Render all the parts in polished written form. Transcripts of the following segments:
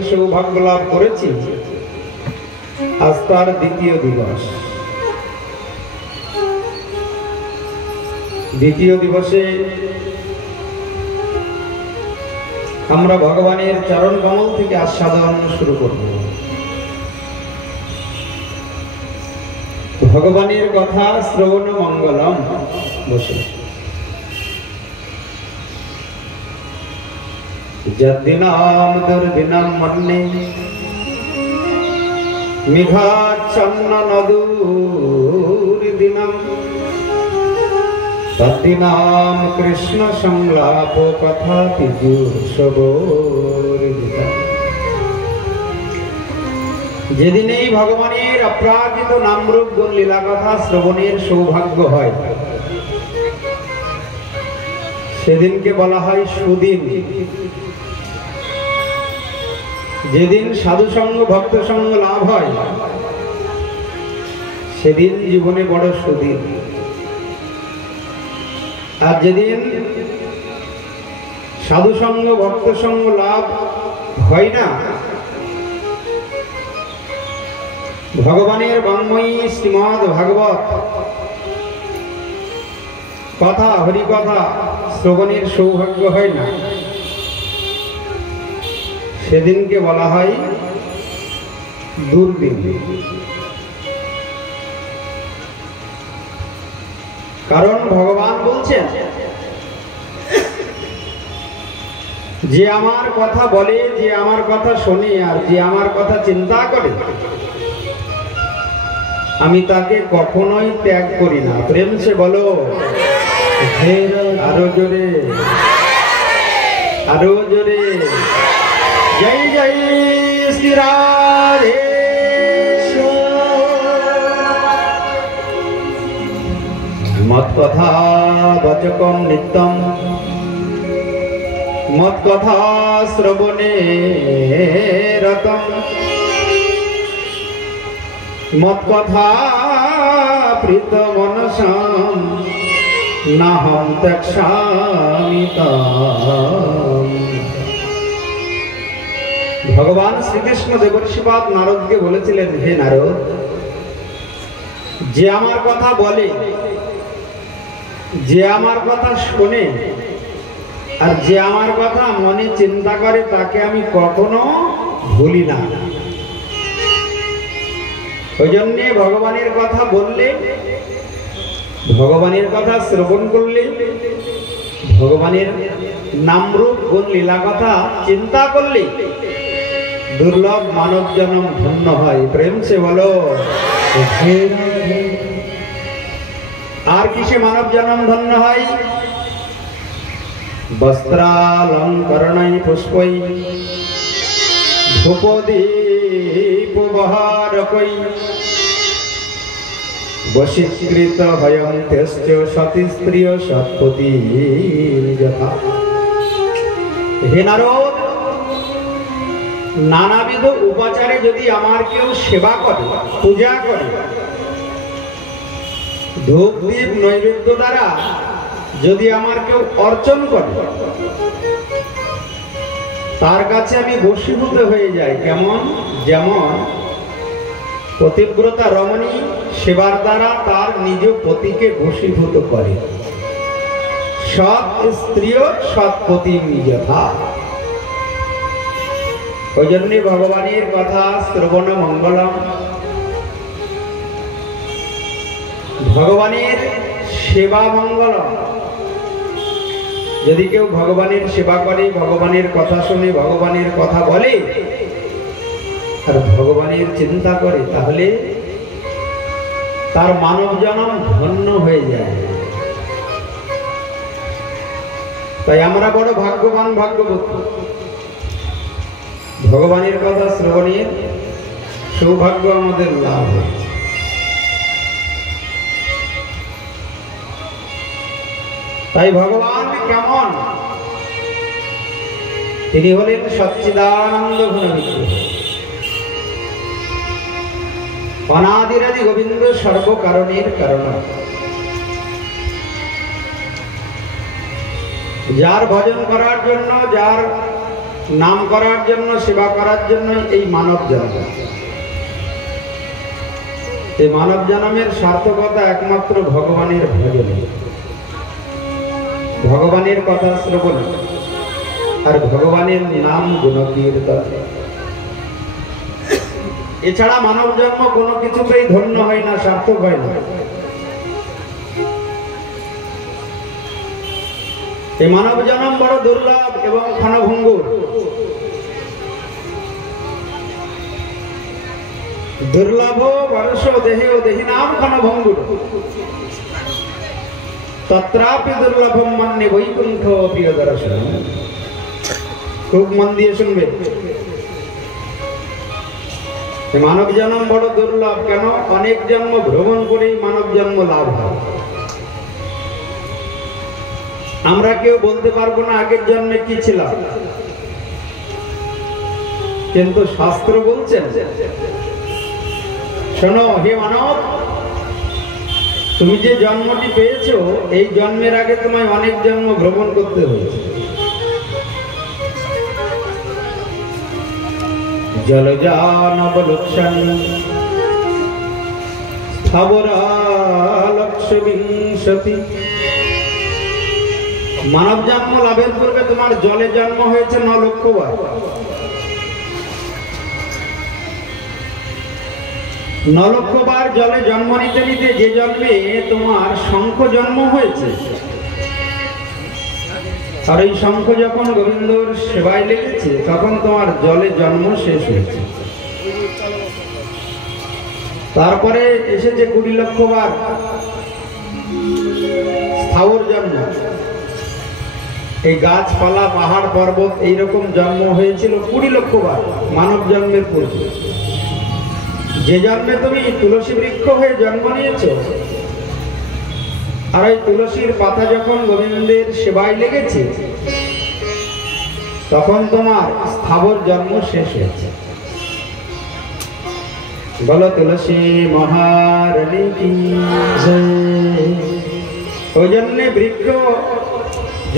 সৌভাগ্য লাভ করেছি। আজ তার দ্বিতীয় দিবস। দ্বিতীয় দিবসে আমরা ভগবানের চরণ কমল থেকে আস্বাদন শুরু করব। ভগবানের কথা শ্রবণ মঙ্গলম। বসে যদ্দিনাম দুর্দিনাম মন্যে মেঘাচ্ছন্ন নদূরদিনাম তদ্দিনাম কৃষ্ণ সংলাপ কথা পীযূষবর্ধিতাম। যেদিন এই ভগবানের অপ্রাকৃত নামরূপ গুণ লীলা কথা শ্রবণের সৌভাগ্য হয়, সেদিনকে বলা হয় সুদিন। যেদিন সাধু সঙ্গ ভক্ত সঙ্গ লাভ হয়, সেদিন জীবনে বড় সুদিন। আর যেদিন সাধু সঙ্গ ভক্ত সঙ্গ লাভ হয় না, ভগবানের বাঙ্ময়ী শ্রীমদ্ ভাগবত কথা হরিকথা শ্রবণের সৌভাগ্য হয় না, সেদিনকে বলা হয় দুর্দিন। কারণ ভগবান বলছেন, যে আমার কথা বলে, যে আমার কথা শোনে, আর যে আমার কথা চিন্তা করে, আমি তাকে কখনোই ত্যাগ করি না। প্রেম সে বলো, আরো জোরে, আরো জোরে। জয় জয় শ্রী রাধে। মত কথা বচকম নিত্যম, মত কথা শ্রবণে রতম, মত কথা প্রীত মনসাম নাহম ত্যক্ষ্যামি তাম। ভগবান শ্রীকৃষ্ণ দেবর্ষিপাদ নারদকে বলেছিলেন, হে নারদ, যে আমার কথা বলে, যে আমার কথা শোনে, আর যে আমার কথা মনে চিন্তা করে, তাকে আমি কখনো ভুলি না। ওই জন্যে ভগবানের কথা বললে, ভগবানের কথা শ্রবণ করলে, ভগবানের নামরূপ গুণ লীলা কথা চিন্তা করলে দুর্লভ মানব জন্ম ধন্য হয়। প্রেম সে বলো। আর কিসে মানব জন্ম ধন্য হয়? বস্ত্রালঙ্করণৈ পুষ্পৈ ধূপদীপোপহারকৈ বশীকৃত হয়ন্ত্যশ্চ সতী স্ত্রিয় সৎপতি যথা। হে নারদ, নানাবিধ উপাচারে যদি আমার কেউ সেবা করে, পূজা করে, ধূপ দীপ নৈবেদ্য দ্বারা যদি আমার কেউ অর্চন করে, তার কাছে আমি বশীভূত হয়ে যাই। কেমন? যেমন পতিব্রতা রমণী সেবার দ্বারা তার নিজ পতিকে বশীভূত করে, সৎ স্ত্রীও সৎপতি যথা। ওই জন্য ভগবানের কথা শ্রবণ মঙ্গলম। ভগবানের সেবা মঙ্গলম। যদি কেউ ভগবানের সেবা করে, ভগবানের কথা শুনে, ভগবানের কথা বলে, আর ভগবানের চিন্তা করে, তাহলে তার মানব জন্ম ধন্য হয়ে যায়। তাই আমরা বড় ভাগ্যবান, ভাগ্যবতী। ভগবানের কথা শ্রবণের সৌভাগ্য আমাদের লাভ হয়েছে। তাই ভগবান কেমন? তিনি হলেন সচ্চিদানন্দ ঘন বিগ্রহ, অনাদিরাদি গোবিন্দ, সর্বকারণের কারণ। যার ভজন করার জন্য, যার নাম করার জন্য, সেবা করার জন্য এই মানব জন্ম। এই মানব জন্মের সার্থকতা একমাত্র ভগবানের ভজনে, ভগবানের কথা শ্রবণ আর ভগবানের নাম গুণকীর্তন। এছাড়া মানব জন্ম কোনো কিছুতেই ধন্য হয় না, সার্থক হয় না। এই মানব জন্ম বড় দুর্লভ এবং ক্ষণভঙ্গুর। দুর্লভ বর্ষ দেহে ও দেহিনাম ক্ষণভঙ্গুর, তত্রাপি দুর্লভম মান্যে বৈকুণ্ঠ প্রিয় দর্শন। খুব মন দিয়ে শুনবে। মানব জন্ম বড় দুর্লভ। কেন? অনেক জন্ম ভ্রমণ করেই মানব জন্ম লাভ হয়। আমরা কেউ বলতে পারবো না আগের জন্মে কি ছিলাম, কিন্তু শাস্ত্র বলছেন, শোনো হে মানব, তুমি যে জন্মটি পেয়েছো এই জন্মের আগে তোমায় অনেক জন্ম ভ্রমণ করতে হয়েছে। জলজানবলক্ষণ স্থাবরালক্ষ্যবিংশতি। মানব জন্ম লাভের পূর্বে তোমার জলে জন্ম হয়েছে 9 লক্ষ বার। 9 লক্ষ বার জলে জন্ম নিতে নিতে যে জন্মে তোমার শঙ্খ জন্ম হয়েছে, আর এই শঙ্খ যখন গোবিন্দর সেবায় লেগেছে তখন তোমার জলে জন্ম শেষ হয়েছে। তারপরে এসেছে 20 লক্ষ বার স্থাবর জন্ম। এই গাছপালা, পাহাড়, পর্বত এইরকম জন্ম হয়েছিল 20 লক্ষ বার মানব জন্মের পূর্বে। যে জন্মে তুমি তুলসী বৃক্ষ হয়ে জন্ম নিয়েছো, আর ওই তুলসীর পাতা যখন গোবিন্দের সেবায় লেগেছে তখন তোমার স্থাবর জন্ম শেষ হয়েছে। বলো তুলসী মহারানী কি জয়। ওই জন্য বৃক্ষ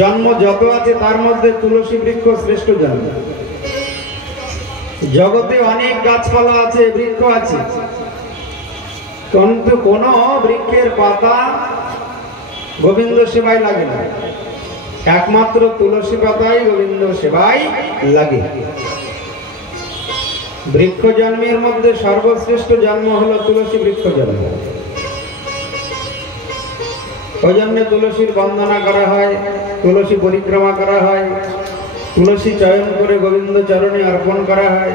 জন্ম যত আছে তার মধ্যে তুলসী বৃক্ষ শ্রেষ্ঠ জন্ম। জগতে অনেক গাছপালা আছে, বৃক্ষ আছে, কিন্তু কোন বৃক্ষের পাতা গোবিন্দ সেবায় লাগে না। একমাত্র তুলসী পাতাই গোবিন্দ সেবায় লাগে। বৃক্ষ জন্মের মধ্যে সর্বশ্রেষ্ঠ জন্ম হলো তুলসী বৃক্ষ জন্ম। ওই জন্য তুলসীর বন্দনা করা হয়, তুলসী পরিক্রমা করা হয়, তুলসী চয়ন করে গোবিন্দ চরণে অর্পণ করা হয়।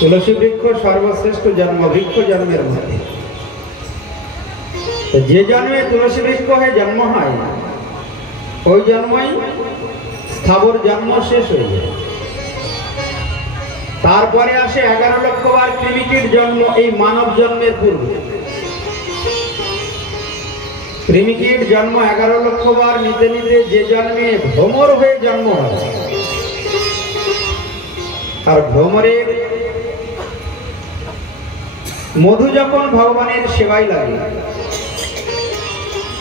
তুলসী বৃক্ষ সর্বশ্রেষ্ঠ জন্ম বৃক্ষ জন্মের মধ্যে। যে জন্মে তুলসী বৃক্ষ হয়ে জন্ম হয় ওই জন্মই স্থাবর জন্ম শেষ হয়ে যায়। তারপরে আসে 11 লক্ষ বার কৃমিকীট জন্ম এই মানব জন্মের পূর্বে। কৃমিকীট জন্ম 11 লক্ষ বার নিতে নিতে যে জন্মে ভ্রমর হয়ে জন্ম হয়, আর ভ্রমরের মধু যখন ভগবানের সেবায় লাগে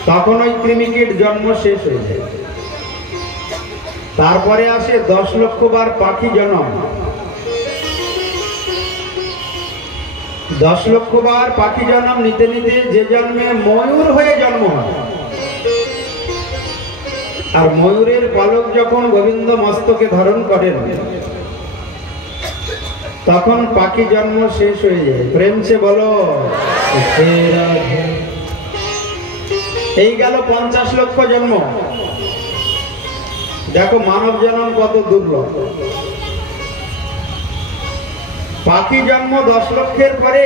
তখন ওই কৃমিকীট জন্ম শেষ হয়ে যায়। তারপরে আসে 10 লক্ষ বার পাখি জন্ম। 10 লক্ষ বার পাখি জন্ম নিতে নিতে যে জন্মে ময়ূর হয়ে জন্ম হয়, আর ময়ূরের পালক যখন গোবিন্দ মস্তকে ধারণ করেন তখন পাখি জন্ম শেষ হয়ে যায়। প্রেম সে বলো। এই গেল 50 লক্ষ জন্ম। দেখো মানব জন্ম কত দুর্লভ। পাখি জন্ম 10 লক্ষের পরে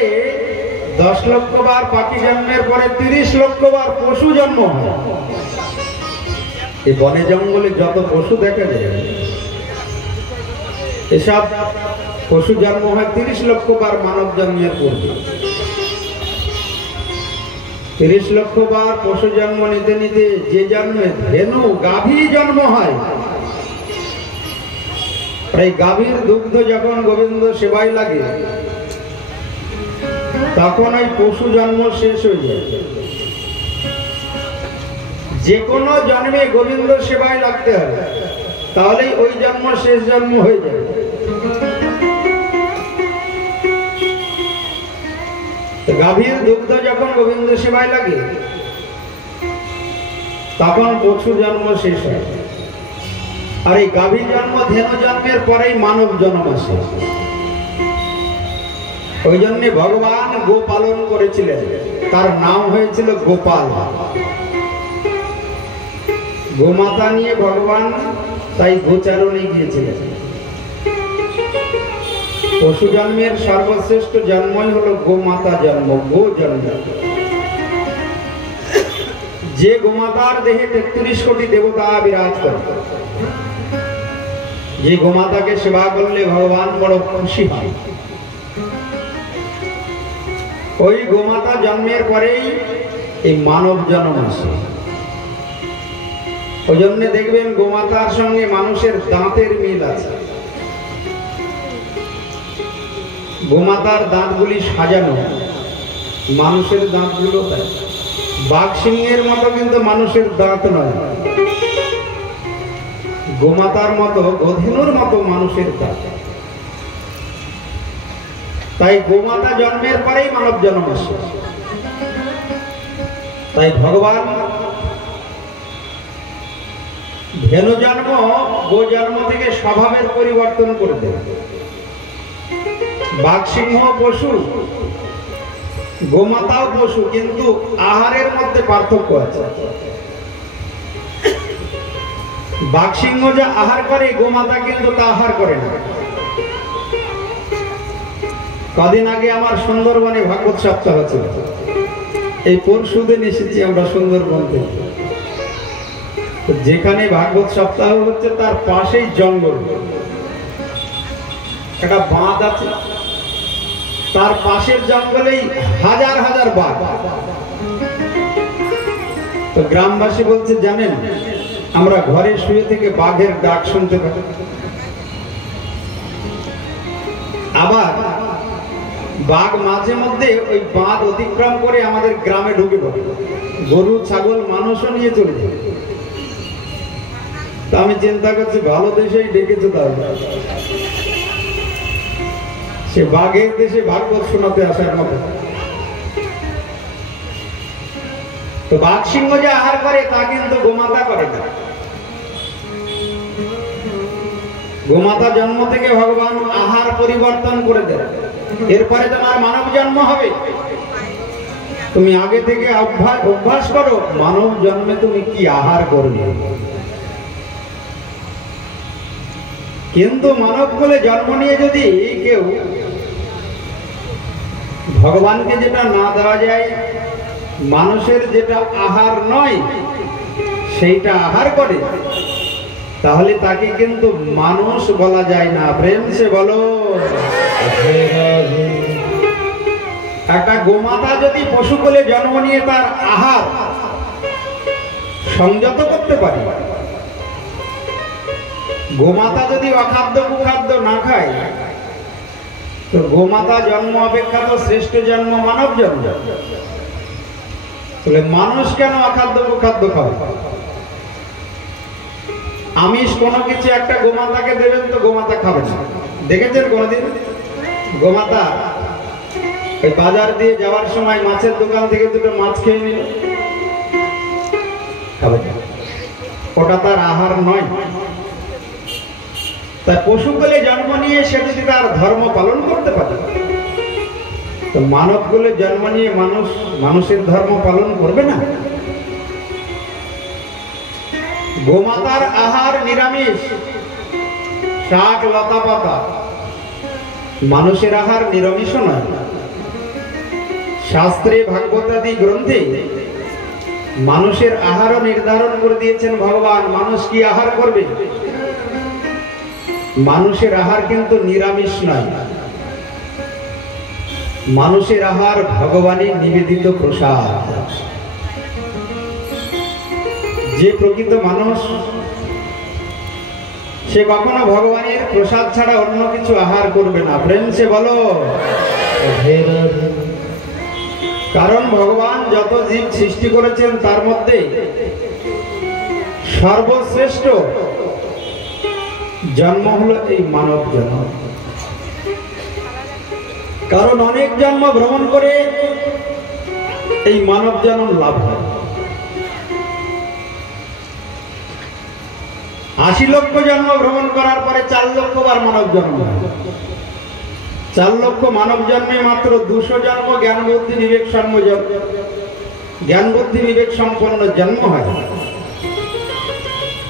10 লক্ষ বার পাখি জন্মের পরে 30 লক্ষ বার পশু জন্ম হয়। এই বনে জঙ্গলে যত পশু দেখা যায় এসব পশু জন্ম হয় 30 লক্ষ বার মানব জন্মের পূর্বে। 30 লক্ষ বার পশু জন্ম নিতে নিতে যে জন্মে ধেনু গাভী জন্ম হয়, এই গাভীর দুগ্ধ যখন গোবিন্দ সেবায় লাগে তখন ওই পশু জন্ম শেষ হয়ে যায়। যে কোনো জন্মে গোবিন্দ সেবায় লাগতে হবে। তাহলেই ওই জন্ম শেষ জন্ম হয়ে যাবে। গাভীর দুগ্ধ যখন গোবিন্দ সেবায় লাগে তখন পশু জন্ম শেষ হয়, আর এই গাভী জন্ম ধেনু জন্মের পরেই মানব জন্ম আসে। ওই জন্য ভগবান গো পালন করেছিলেন, তার নাম হয়েছিল গোপাল। গোমাতা নিয়ে ভগবান তাই গোচারণে গিয়েছিলেন। পশু জন্মের সর্বশ্রেষ্ঠ জন্মই হলো গোমাতা জন্ম, গো জন্ম। যে গোমাতার দেহে 33 কোটি দেবতা বিরাজ করে, যে গোমাতাকে সেবা করলে ভগবান বড় খুশি হয়, ওই গোমাতা জন্মের পরেই এই মানব জন্ম আসে। ওই জন্য দেখবেন গোমাতার সঙ্গে মানুষের দাঁতের মিল আছে। গোমাতার দাঁতগুলি সাজানো, মানুষের দাঁতগুলো তাই। বাঘ সিংহের মতো কিন্তু মানুষের দাঁত নয়, গোমাতার মতো, গোধেনুর মতো মানুষের দাঁত। তাই গোমাতা জন্মের পরেই মানব জন্ম আসে। তাই ভগবান ধেনু জন্ম, গো জন্ম থেকে স্বভাবের পরিবর্তন করে দেন। বাঘ সিংহ পশু, গোমাতাও পশু, কিন্তু আহারের মধ্যে পার্থক্য আছে। বাঘ সিংহ যা আহার করে, গোমাতা কিন্তু তা আহার করে না। কদিন আগে আমার সুন্দরবনে ভাগবত সপ্তাহ ছিল, এই পরশুদিন এসেছি আমরা সুন্দরবন থেকে। যেখানে ভাগবত সপ্তাহ হচ্ছে তার পাশেই জঙ্গল, একটা বাঁধ আছে, তার পাশের জঙ্গলেই হাজার হাজার বাঘ। তো গ্রামবাসী বলছে, জানেন আমরা ঘরে শুয়ে থেকে বাঘের ডাক শুনতে পাই, আবার বাঘ মাঝে মধ্যে ওই বাঁধ অতিক্রম করে আমাদের গ্রামে ঢুকে পড়ে, গরু ছাগল মানুষও নিয়ে চলে যায়। তা আমি চিন্তা করছি, ভালো দেশেই ডেকেছে, তাহলে সে বাঘের দেশে ভাগবত শোনাতে আসার মতো। তো বাঘ সিংহ যে আহার করে তা কিন্তু গোমাতা করে না। গোমাতা জন্ম থেকে ভগবান আহার পরিবর্তন করে দেন। এরপরে তোমার মানব জন্ম হবে, তুমি আগে থেকে অভ্যাস করো মানব জন্মে তুমি কি আহার করবে। কিন্তু মানব বলে জন্ম নিয়ে যদি কেউ ভগবানকে যেটা না দেওয়া যায়, মানুষের যেটা আহার নয় সেইটা আহার করে, তাহলে তাকে কিন্তু মানুষ বলা যায় না। প্রেম সে বলো। একটা গোমাতা যদি পশু বলে জন্ম নিয়ে তার আহার সংযত করতে পারে, গোমাতা যদি অখাদ্য কুখাদ্য না খায়, তো গোমাতা জন্ম অপেক্ষা তো শ্রেষ্ঠ জন্ম মানব জন্ম। তাহলে মানুষ কেন অখাদ্য কুখাদ্য খাবে? আমিষ কোনো কিছু একটা গোমাতাকে দেবেন তো গোমাতা খাবে না। দেখেছেন কোনদিন গোমাতা ওই বাজার দিয়ে যাওয়ার সময় মাছের দোকান থেকে দুটো মাছ খেয়ে নিল? খাবে না, ওটা তার আহার নয়। তাই পশু বলে জন্ম নিয়ে সে যদি তার ধর্ম পালন করতে পারে, তো মানব বলে জন্ম নিয়ে মানুষের ধর্ম পালন করবে না। গোমাতার আহার নিরামিষ, শাক লতা পাতা। মানুষের আহার নিরামিষ নয়। শাস্ত্রে ভাগবতাদি গ্রন্থে মানুষের আহারও নির্ধারণ করে দিয়েছেন ভগবান। মানুষ কি আহার করবে? মানুষের আহার কিন্তু নিরামিষ নয়। মানুষের আহার ভগবানের নিবেদিত প্রসাদ। যে প্রকৃত মানুষ সে কখনো ভগবানের প্রসাদ ছাড়া অন্য কিছু আহার করবে না। প্রেম সে বলো। কারণ ভগবান যত জীব সৃষ্টি করেছেন তার মধ্যে সর্বশ্রেষ্ঠ জন্ম হলো এই মানব জন্ম। কারণ অনেক জন্ম ভ্রমণ করে এই মানব জন্ম লাভ হয়। 80 লক্ষ জন্ম ভ্রমণ করার পরে 4 লক্ষ বার মানব জন্ম হয়। 4 লক্ষ মানব জন্মে মাত্র 200 জন্ম জ্ঞান বুদ্ধি বিবেক সম্পন্ন জন্ম হয়।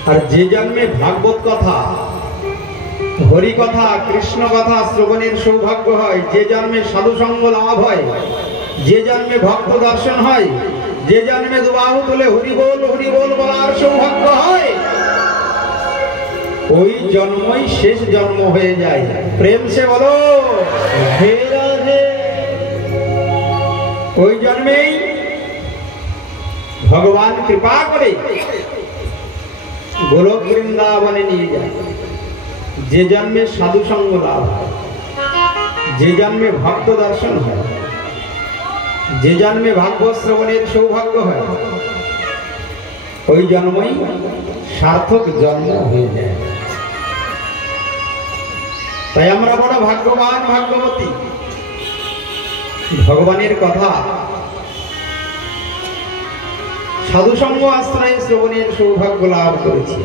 আর যে জন্মে ভাগবত কথা, হরি কথা, কৃষ্ণ কথা শ্রবণের সৌভাগ্য হয়, যে জন্মে সাধু সঙ্গ লাভ হয়, যে জন্মে ভক্ত দর্শন হয়, যে জন্মে দুবাহু তুলে হরি বল বলার সৌভাগ্য হয়, ওই জন্মই শেষ জন্ম হয়ে যায়। প্রেম সে বলো হে রাধে। ওই জন্মেই ভগবান কৃপা করে গোলক বৃন্দাবনে নিয়ে যায়। যে জন্মে সাধু সঙ্গ লাভ হয়, যে জন্মে ভক্ত দর্শন হয়, যে জন্মে ভাগবত শ্রবণের সৌভাগ্য হয়, ওই জন্মই সার্থক জন্ম হয়ে যায়। তাই আমরা বড় ভাগ্যবান, ভাগ্যবতী। ভগবানের কথা সাধু সঙ্গ আশ্রয়ে শ্রবণের সৌভাগ্য লাভ করেছি।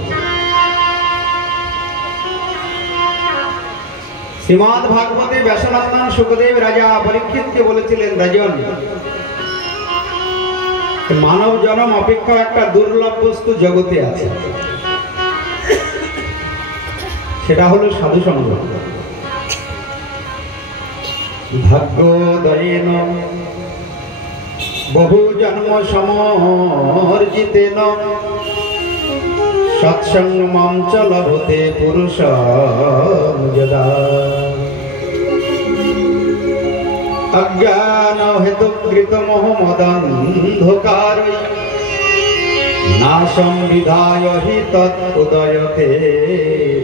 শ্রীমদ্ ভাগবতে ব্যাসনন্দন শুকদেব রাজা পরীক্ষিতকে বলেছিলেন, রাজন, মানব জন্ম অপেক্ষা একটা দুর্লভ বস্তু জগতে আছে, সেটা হলো সাধু সঙ্গ। ভাগ্যোদয়েন বহু জন্ম সমর্জিতেন সৎসঙ্গমং চ লভতে পুরুষং যদা অজ্ঞান হেতুকৃত মোহ মদন্ধকারৈ নাশং বিধায় হি তৎ উদয়তে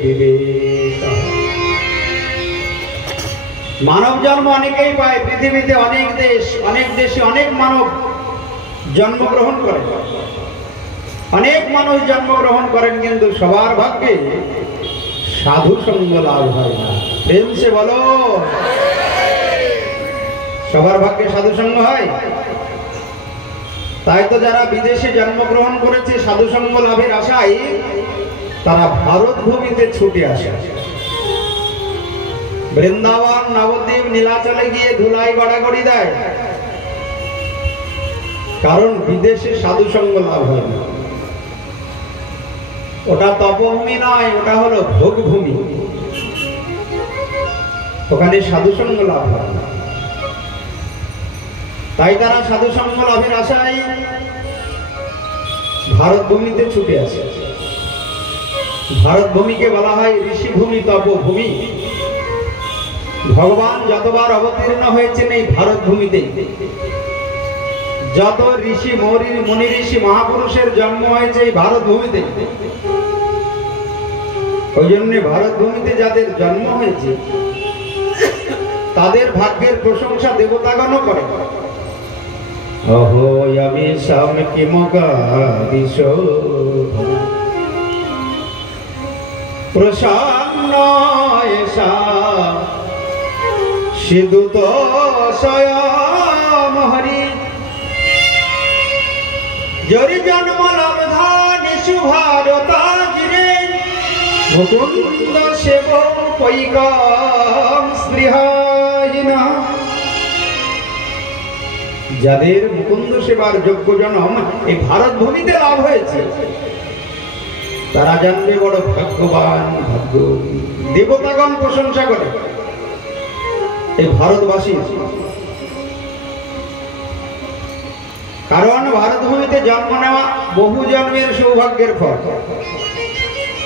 বিবেকঃ। মানব জন্ম অনেকেই পায়। পৃথিবীতে অনেক দেশে অনেক মানব জন্মগ্রহণ করে, অনেক মানুষ জন্মগ্রহণ করেন, কিন্তু সবার ভাগ্যে সাধু সঙ্গ লাভ হয় না। প্রেম সে বলো সবার ভাগ্যে সাধু সঙ্গ হয়? তাই তো যারা বিদেশে জন্মগ্রহণ করেছে সাধু সঙ্গ লাভের আশায় তারা ভারত ভূমিতে ছুটে আসে। বৃন্দাবন, নবদ্বীপ, নীলাচলে গিয়ে ধুলাই গড়াগড়ি দেয়, কারণ বিদেশে সাধু সঙ্গ লাভ হয় না। ওটা তপভূমি নয়, ওটা হলো ভোগভূমি। ওখানে সাধু সঙ্গ লাভ হয় না। তাই তারা সাধু সঙ্গ লাভের আশায় ভারত ভূমিতে ছুটে আসে। ভারত ভূমিকে বলা হয় ঋষিভূমি, তপভূমি। ভগবান যতবার অবতীর্ণ হয়েছেন এই ভারত ভূমিতে, যত ঋষি মুনি ঋষি মহাপুরুষের জন্ম হয়েছে এই ভারত ভূমিতে। ওই জন্য ভারত ভূমিতে যাদের জন্ম হয়েছে তাদের ভাগ্যের প্রশংসা দেবতাগণও করে। অহো আমি সাম কি মগাদিশ প্রসন্ন এসা সিধুত স্বয়ং হরি জরি জন্ম লব্ধা নিশু ভারতাজিরে মুকুন্দ সেব কৈকম স্পৃহায়িনা। যাদের মুকুন্দ সেবার যোগ্য জন্ম এই ভারত ভূমিতে লাভ হয়েছে তারা জানবে বড় ভাগ্যবান, ভাগ্য। দেবতাগণ প্রশংসা করে এই ভারতবাসী, কারণ ভারত ভূমিতে জন্ম নেওয়া বহু জন্মের সৌভাগ্যের ফল।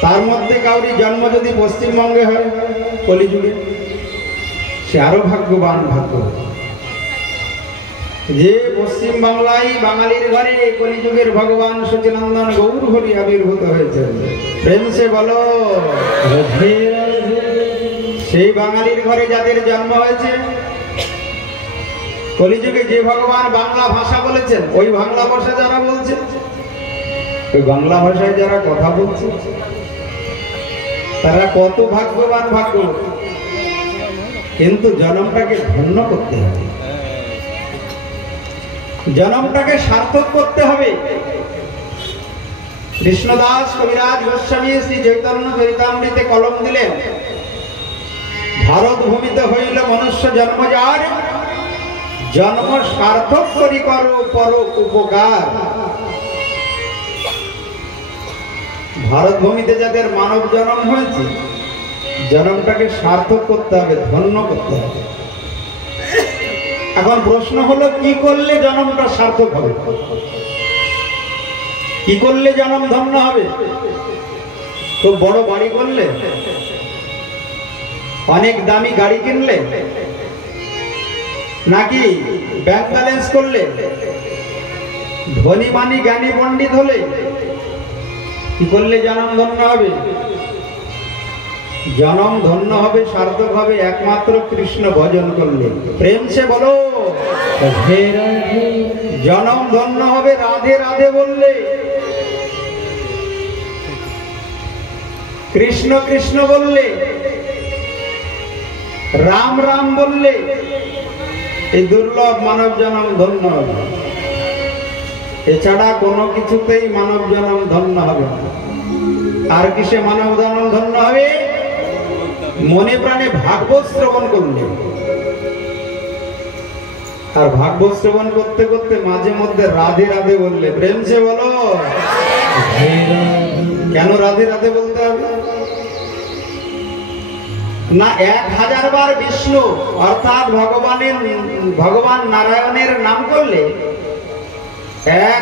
তার মধ্যে কাউরি জন্ম যদি পশ্চিমবঙ্গে হয় কলিযুগে, সে আরো ভাগ্যবান, ভাগ্য। যে পশ্চিম বাংলায় বাঙালির ঘরে কলিযুগের ভগবান সচিনন্দন গৌর হরি আবির্ভূত হয়েছে। প্রেম সে বলো সেই বাঙালির ঘরে যাদের জন্ম হয়েছে, কলিযুগে যে ভগবান বাংলা ভাষা বলেছেন, ওই বাংলা ভাষা যারা বলছে, ওই বাংলা ভাষায় যারা কথা বলছে, তারা কত ভাগ্যবান ভাগ্যবতী, কিন্তু জন্মটাকে ধন্য করতে হবে, জন্মটাকে সার্থক করতে হবে। কৃষ্ণদাস কবিরাজ গোস্বামী শ্রী চৈতন্য চরিতামৃতে কলম দিলেন, ভারত ভূমিতে হইল মনুষ্য জন্ম যার, জন্ম সার্থক করি করো পর উপকার। ভারত ভূমিতে যাদের মানব জন্ম হয়েছে, জন্মটাকে সার্থক করতে হবে, ধন্য করতে হবে। এখন প্রশ্ন হলো, কি করলে জন্মটা সার্থক হবে? কি করলে জন্ম ধন্য হবে? খুব বড় বাড়ি করলে, অনেক দামি গাড়ি কিনলে, নাকি ব্যাংক ব্যালেন্স করলে, ধনী মানি জ্ঞানী পণ্ডিত হলে, কি করলে জন্ম ধন্য হবে? জন্ম ধন্য হবে, সার্থক হবে একমাত্র কৃষ্ণ ভজন করলে। প্রেম সে বলো, জন্ম ধন্য হবে রাধে রাধে বললে, কৃষ্ণ কৃষ্ণ বললে, রাম রাম বললে, এই দুর্লভ মানব জন্ম ধন্য হবে। এছাড়া কোনো কিছুতেই মানব জন্ম ধন্য হবে না। আর কিসে মানব জন্ম ধন্য হবে? মনে প্রাণে ভাগবত শ্রবণ করলে। আর ভাগবত শ্রবণ করতে করতে মাঝে মধ্যে রাধে রাধে বললে। প্রেম সে বলো, কেন রাধে রাধে বলতে হবে? না 1000 বার বিষ্ণু অর্থাৎ ভগবান নারায়ণের নাম করলে,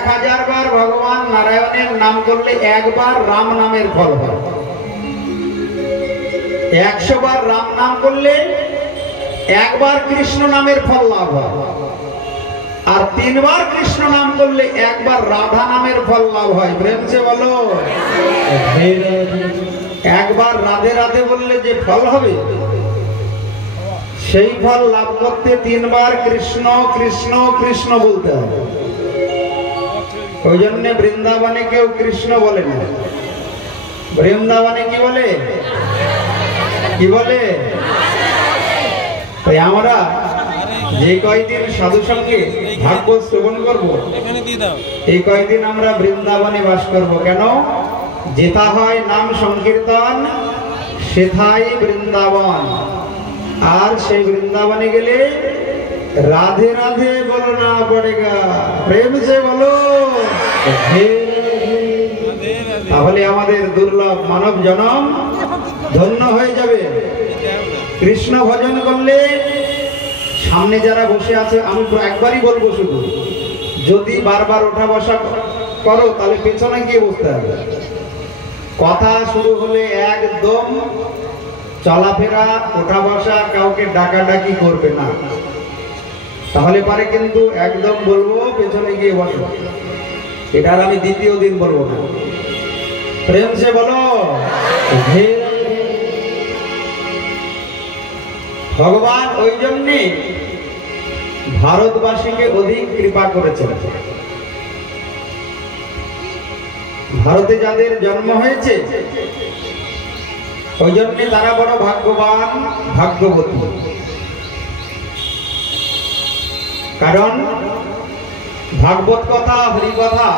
1000 বার ভগবান নারায়ণের নাম করলে একবার রাম নামের ফল হয়। 100 বার রাম নাম করলে একবার কৃষ্ণ নামের ফল লাভ হয়। আর 3 বার কৃষ্ণ নাম করলে একবার রাধা নামের ফল লাভ হয়। প্রেম সে বলো, একবার রাধে রাধে বললে যে ফল হবে, সেই ফল লাভ করতে 3 বার কৃষ্ণ কৃষ্ণ কৃষ্ণ বলতে হবে। ওই জন্য বৃন্দাবনে কেউ কৃষ্ণ বলে না, বৃন্দাবনে কি বলে? কি বলে? তাই আমরা যে কয়দিন সাধু সঙ্গে ভাগবত শ্রবণ করবো, এই কয়দিন আমরা বৃন্দাবনে বাস করব। কেন? যেথা হয় নাম সংকীর্তন, সেথাই বৃন্দাবন। আর সেই বৃন্দাবনে গেলে রাধে রাধে বলনা পড়েগা। প্রেম সে বলো, তাহলে আমাদের দুর্লভ মানব জন্ম ধন্য হয়ে যাবে। কৃষ্ণ ভজন করলে সামনে যারা বসে আছে, আমি একবারই বলবো, শুধু যদি বারবার ওঠা বসা করো তাহলে পেছনে গিয়ে বসতে হবে। কথা শুরু হলে একদম চলাফেরা, ওঠা বসা, কাউকে ডাকাডাকি করবে না। তাহলে পারে কিন্তু একদম বলবো পেছনে গিয়ে বসো। এটা আর আমি দ্বিতীয় দিন বলবো না। প্রেম সে বলো, ভগবান ওই জন্যে ভারতবাসীকে অধিক কৃপা করেছেন। ভারতে যাদের জন্ম হয়েছে, ওই জন্যে তারা বড় ভাগ্যবান ভাগ্যবতী। কারণ ভাগবত কথা, হরি কথা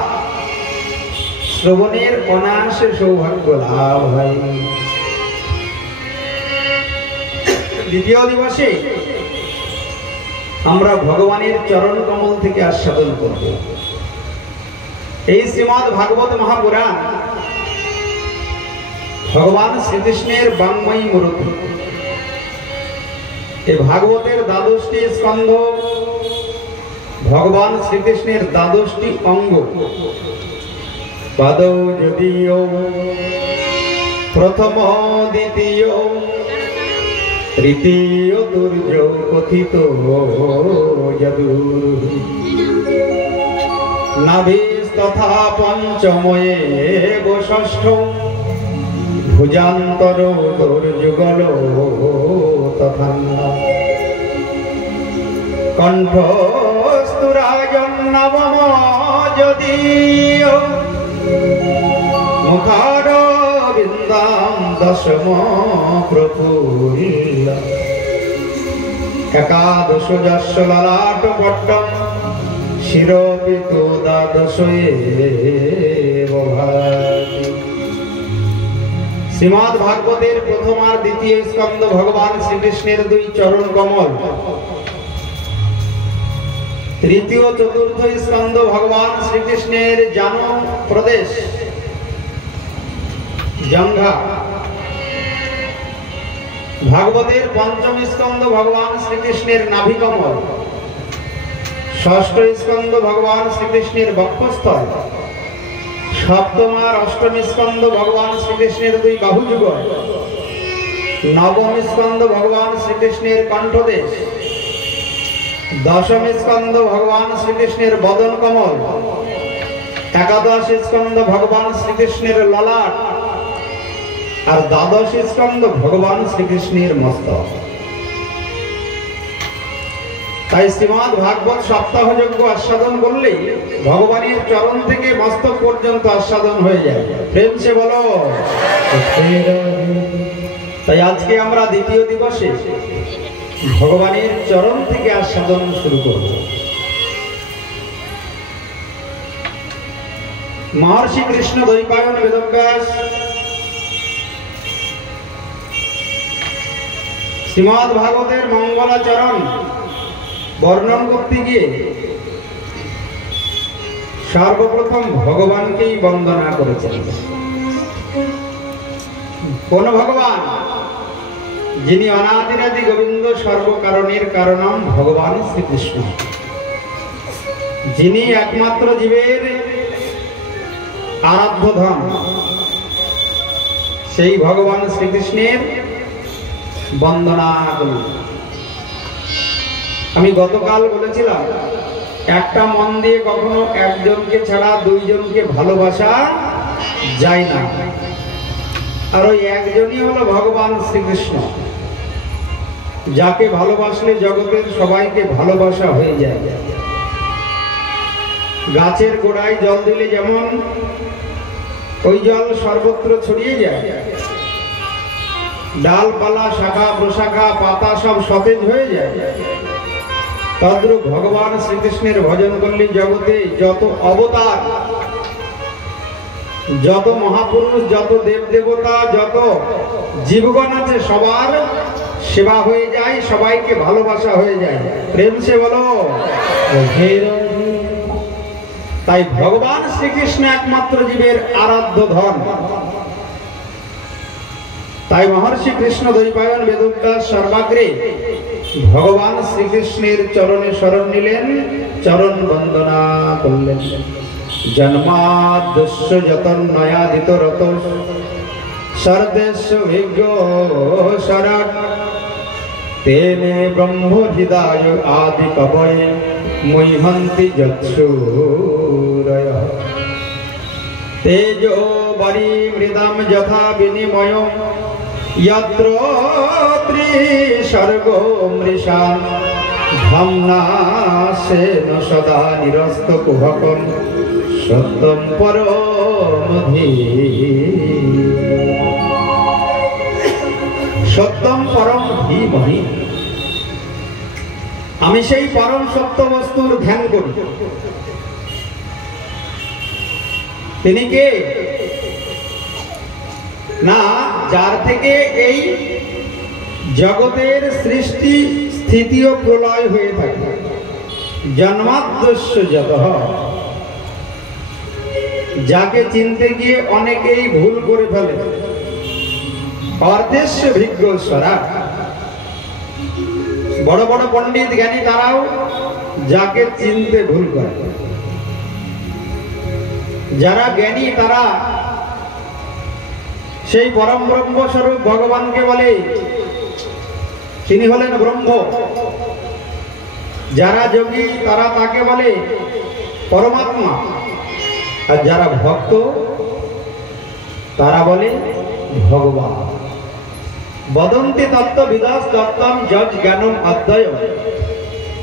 শ্রবণের অনায়াসে সৌভাগ্য লাভ হয়। দ্বিতীয় দিবসে আমরা ভগবানের চরণ কমল থেকে আস্বাদন করব। এই শ্রীমদ্ ভাগবত মহাপুরাণ ভগবান শ্রীকৃষ্ণের বাঙ্ময়ী মূর্তি। এই ভাগবতের 12টি স্কন্ধ, ভগবান শ্রীকৃষ্ণের 12টি অঙ্গ। পদৌ যদিও প্রথম দ্বিতীয় তৃতীয় দুর্য কথিত যদু নাভিস্তথা পঞ্চময়ে ষষ্ঠ ভুজান্তর দুর্যুগল তথা কণ্ঠস্তুরাজম নবম যদিও মুখার বিন্দাম দশম প্রফুল্ল একাদশ যস্য ললাট পট্টম শিরোপিত দ্বাদশ এব ভাতি। শ্রীমদ্ ভাগবতের প্রথম আর দ্বিতীয় স্কন্ধ ভগবান শ্রীকৃষ্ণের দুই চরণ কমল। তৃতীয় চতুর্থ স্কন্ধ ভগবান শ্রীকৃষ্ণের জানু প্রদেশ জঙ্ঘা। ভাগবতের পঞ্চম স্কন্ধ ভগবান শ্রীকৃষ্ণের নাভি কমল। ষষ্ঠ স্কন্ধ ভগবান শ্রীকৃষ্ণের বক্ষস্থল। সপ্তম আর অষ্টম স্কন্ধ ভগবান শ্রীকৃষ্ণের দুই বাহুযুগল। নবম স্কন্ধ ভগবান শ্রীকৃষ্ণের কণ্ঠদেশ। দশম স্কন্ধ ভগবান শ্রীকৃষ্ণের বদন কমল। একাদশ স্কন্ধ ভগবান শ্রীকৃষ্ণের ললাট। আর দ্বাদশ স্কন্ধ ভগবান শ্রীকৃষ্ণের মস্তক। তাই শ্রীমদ্ ভাগবত সপ্তাহযজ্ঞ আস্বাদন করলেই ভগবানের চরণ থেকে মস্তক পর্যন্ত আস্বাদন হয়ে যায়। প্রেম সে বলো। তাই আজকে আমরা দ্বিতীয় দিবসে ভগবানের চরণ থেকে আস্বাদন শুরু করব। মহর্ষি কৃষ্ণ দ্বৈপায়ন বেদব্যাস শ্রীমদ্ ভাগবতের মঙ্গলাচরণ বর্ণন করতে গিয়ে সর্বপ্রথম ভগবানকেই বন্দনা করেছেন। কোন ভগবান? যিনি অনাদিরাদি গোবিন্দ সর্বকারণের কারণম ভগবান শ্রীকৃষ্ণ, যিনি একমাত্র জীবের আরাধ্য ধন, সেই ভগবান শ্রীকৃষ্ণের বন্দনা করি। আমি গতকাল বলেছিলাম একটা মন দিয়ে কখনো একজনকে ছাড়া দুইজনকে ভালোবাসা যায় না, আর ওই একজনই হলো ভগবান শ্রীকৃষ্ণ, যাকে ভালোবাসলে জগতের সবাইকে ভালোবাসা হয়ে যায়। গাছের গোড়ায় জল দিলে যেমন ওই জল সর্বত্র ছড়িয়ে যায়, ডালপালা শাখা প্রশাখা পাতা সব সতেজ হয়ে যায়, তদ্রূপ ভগবান শ্রীকৃষ্ণের ভজন করলে জগতে যত অবতার, যত মহাপুরুষ, যত দেব দেবতা, যত জীবগণ আছে সবার সেবা হয়ে যায়, সবাইকে ভালোবাসা হয়ে যায়। প্রেম সে বলো। তাই ভগবান শ্রীকৃষ্ণ একমাত্র জীবের আরাধ্য ধন। তাই মহর্ষি কৃষ্ণ দ্বৈপায়ন বেদব্যাস সর্বাগ্রে ভগবান শ্রীকৃষ্ণের চরণে শরণ নিলেন, চরণ বন্দনা করলেন। জন্মাদ্যস্য যতন্নয়াদিত রত সর্দেশ বিজ্ঞ শরৎ তেনে ব্রহ্ম হৃদয় আদি কবয়ে মুহ্যন্তি যৎসূরয় তেজো বরি মৃদম যথা বিনিময়ম यत्र त्रिसर्गो मृषां ধাম্নাসেন সদা নিরস্ত কুহকম সত্যম পরমধি। সত্যম পরম ধীমহি। আমি সেই পরম সত্য বস্তুর ধ্যান করি। তিনি কে? না, যার থেকে এই জগতের সৃষ্টি স্থিতি ও প্রলয় হয়ে থাকে। জন্মাদ্যস্য যতঃ, যাকে চিনতে গিয়ে অনেকেই ভুল করে ফেলে। অর্ধেশ ভিজ্ঞ স্বরা, বড় বড় পণ্ডিত জ্ঞানী তারাও যাকে চিনতে ভুল করে। যারা জ্ঞানী তারা সেই পরম ব্রহ্ম স্বরূপ ভগবানকে বলে তিনি হলেন ব্রহ্ম। যারা যোগী তারা তাকে বলে পরমাত্মা, আর যারা ভক্ত তারা বলে ভগবান। বদন্তি তত্ত্ববিদাস তত্ত্বম যজ জ্ঞানম অদ্বয়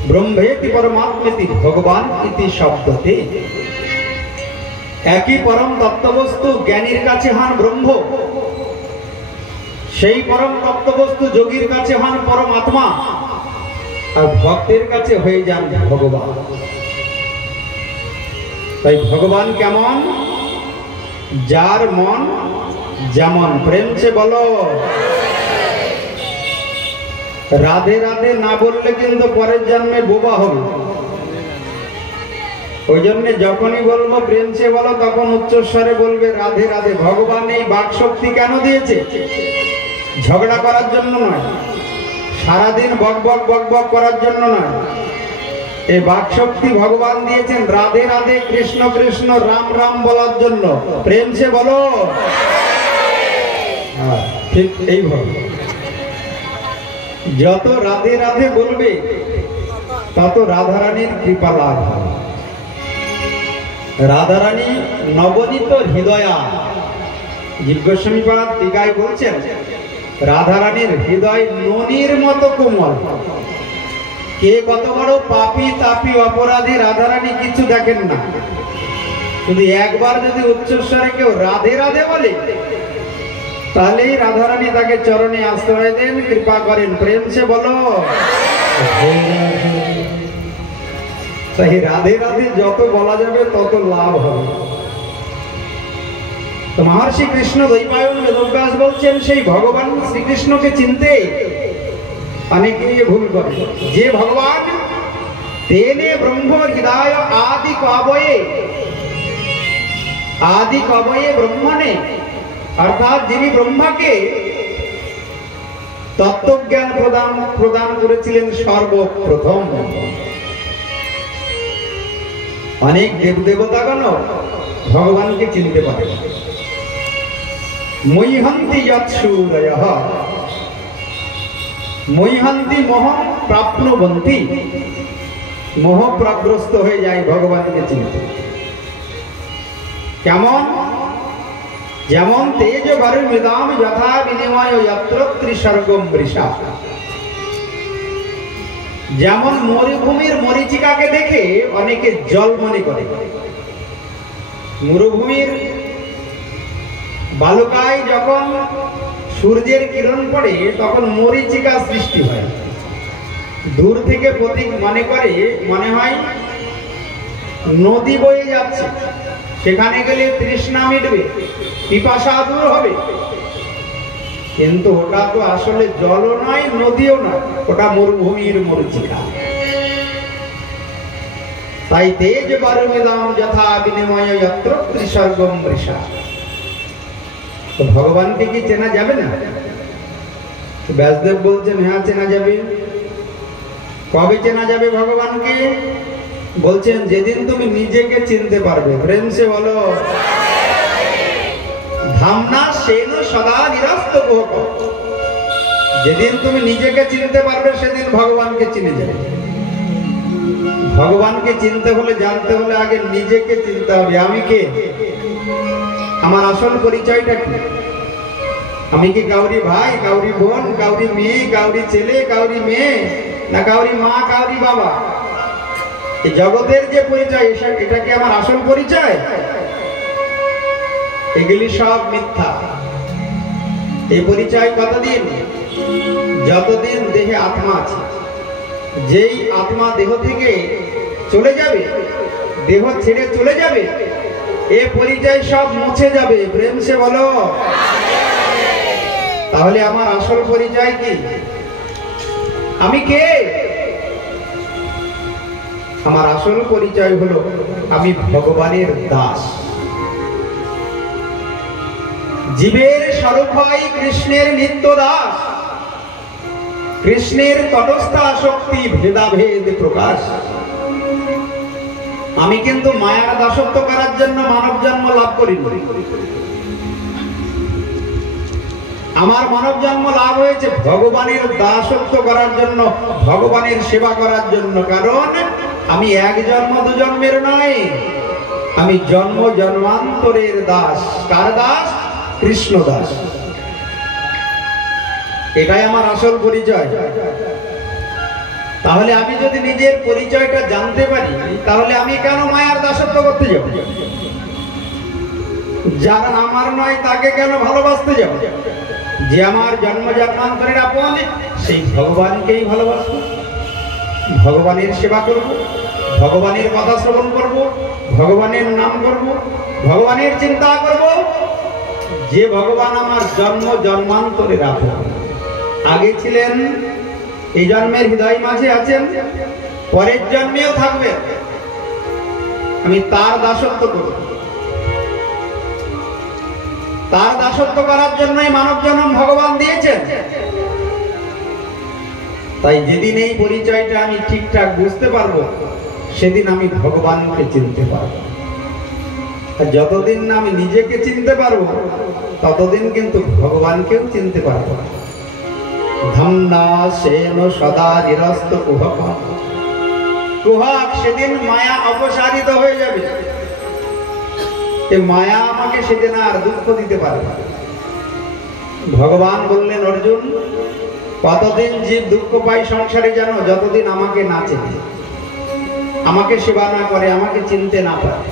ব্রহ্মেতি পরমাত্মেতি ভগবান ইতি শব্দতে। একই পরম তত্ত্ববস্তু জ্ঞানীর কাছে হন ব্রহ্ম, সেই পরম তত্ত্ববস্তু যোগীর কাছে হন পরমাত্মা, আর ভক্তের কাছে হয়ে যান ভগবান। তাই ভগবান কেমন? যার মন যেমন। প্রেম সে বলো রাধে রাধে না বললে কিন্তু পরের জন্মে বোবা হবে। ওই জন্য যখনই বলবো প্রেম সে বলো, তখন উচ্চস্বরে বলবে রাধে রাধে। ভগবান এই বাক শক্তি কেন দিয়েছে? ঝগড়া করার জন্য নয়, সারাদিন বক বক বক বক করার জন্য নয়। এই বাক শক্তি ভগবান দিয়েছেন রাধে রাধে কৃষ্ণ কৃষ্ণ রাম রাম বলার জন্য। প্রেম সে বলো ঠিক এইভাবে যত রাধে রাধে বলবে তত রাধারানীর কৃপা লাভ হবে। রাধারানী নবনীত হৃদয়া। জীবগোস্বামীপাদ টিকায় বলছেন রাধারানীর হৃদয় ননির মতো কোমল। কে কত বড় পাপী তাপী অপরাধী রাধারানী কিছু দেখেন না। শুধু একবার যদি উচ্চস্বরে কেউ রাধে রাধে বলে, তাহলেই রাধারানী তাকে চরণে আশ্রয় দেন, কৃপা করেন। প্রেম সে বলো তাই রাধে রাধে যত বলা যাবে তত লাভ হবে। তো মহর্ষি কৃষ্ণ দ্বৈপায়ন বেদব্যাস বলছেন সেই ভগবান শ্রীকৃষ্ণকে চিনতে অনেকেই ভুল করে। যে ভগবান তেনে ব্রহ্ম হৃদয় আদি কবয়ে, আদি কবয়ে ব্রহ্মণে, অর্থাৎ যিনি ব্রহ্মাকে তত্ত্বজ্ঞান প্রদান করেছিলেন সর্বপ্রথম। অনেক দেবদেবতাগণ ভগবানকে চিনতে পারে। মৈহন্তি যৎসূরয়ঃ মৈহন্তি মোহ প্রাপ্নুবন্তি, মোহপ্রাগ্রস্ত হয়ে যায় ভগবানকে চিনতে। কেমন? যেমন তেজ বারু মৃদাম যথা বিনিময় যত্র ত্রিসর্গম বৃষা। যেমন মরুভূমির মরীচিকাকে দেখে অনেকে জল মনে করে। মরুভূমির বালুকায় যখন সূর্যের কিরণ পড়ে তখন মরীচিকা সৃষ্টি হয়। দূর থেকে প্রতীক মনে করে, মনে হয় নদী বয়ে যাচ্ছে, সেখানে গেলে তৃষ্ণা মিটবে, পিপাসা দূর হবে। কিন্তু ওটা তো আসলে জলও নয়, নদীও নয়, ওটা মরুভূমির মরীচিকা। তাই তেজ বারুমেদাম যথা বিনিময় যত্র ত্রিসর্গম বৃষা। তো ভগবানকে কি চেনা যাবে না? ব্যাসদেব বলছেন হ্যাঁ চেনা যাবে। কবে চেনা যাবে ভগবানকে? বলছেন যেদিন তুমি নিজেকে চিনতে পারবে। প্রেম সে বলো ধামনা সেন সদা নিরস্ত গোপ। যেদিন তুমি নিজেকে চিনতে পারবে সেদিন ভগবানকে চিনে যাবে। ভগবানকে চিনতে হলে, জানতে হলে আগে নিজেকে চিনতে হবে। আমি কে? আমার আসল পরিচয়টা কি? আমি কি কাউরি ভাই, কাউরি বোন, কাউরি মেয়ে, কাউরি ছেলে, কাউরি মেয়ে, না কাউরি মা, কাউরি বাবা? এই জগতের যে পরিচয়, এটা কি আমার আসল পরিচয়? এগুলি সব মিথ্যা। এই পরিচয় কতদিন? যতদিন দেহে আত্মা আছে। যেই আত্মা দেহ থেকে চলে যাবে, দেহ ছেড়ে চলে যাবে, এ পরিচয় সব মুছে যাবে। প্রেম সে বলো। তাহলে আমার আসল পরিচয় কি? আমি কে? আমার আসল পরিচয় হলো আমি ভগবানের দাস। জীবের স্বরূপ হয় কৃষ্ণের নিত্য দাস। কৃষ্ণের তটস্থ আসক্তি ভেদাভেদ প্রকাশ। আমি কিন্তু মায়ার দাসত্ব করার জন্য মানব জন্ম লাভ করিনি। আমার মানব জন্ম লাভ হয়েছে ভগবানের দাসত্ব করার জন্য, ভগবানের সেবা করার জন্য। কারণ আমি এক জন্ম দু জন্মের নয়, আমি জন্ম জন্মান্তরের দাস। কার দাস? কৃষ্ণ দাস। এটাই আমার আসল পরিচয়। তাহলে আমি যদি নিজের পরিচয়টা জানতে পারি, তাহলে আমি কেন মায়ার দাসত্ব করতে যাব? যারা আমার নয় তাকে কেন ভালোবাসতে যাব? যে আমার জন্ম জন্মান্তরের আপন, সেই ভগবানকেই ভালোবাসবো, ভগবানের সেবা করব, ভগবানের কথা শ্রবণ করব, ভগবানের নাম করব, ভগবানের চিন্তা করব। যে ভগবান আমার জন্ম জন্মান্তরের আপন, আগে ছিলেন, এই জন্মের হৃদয় মাঝে আছেন, পরের জন্মেও থাকবেন, আমি তার দাসত্ব করব। তার দাসত্ব করার জন্যই মানব জন্ম ভগবান দিয়েছেন। তাই যেদিন এই পরিচয়টা আমি ঠিকঠাক বুঝতে পারবো, সেদিন আমি ভগবানকে চিনতে পারবো। আর যতদিন না আমি নিজেকে চিনতে পারবো, ততদিন কিন্তু ভগবানকেও চিনতে পারবো। ধন্না সেন সদা নিরস্ত কুহক, কুহক সেদিন মায়া অপসারিত হয়ে যাবে। এই মায়া আমাকে সেদিন আর দুঃখ দিতে পারবে না। ভগবান বললেন, অর্জুন, কতদিন জীব দুঃখ পায় সংসারে জানো? যতদিন আমাকে না চেনে, আমাকে সেবা না করে, আমাকে চিনতে না পারে,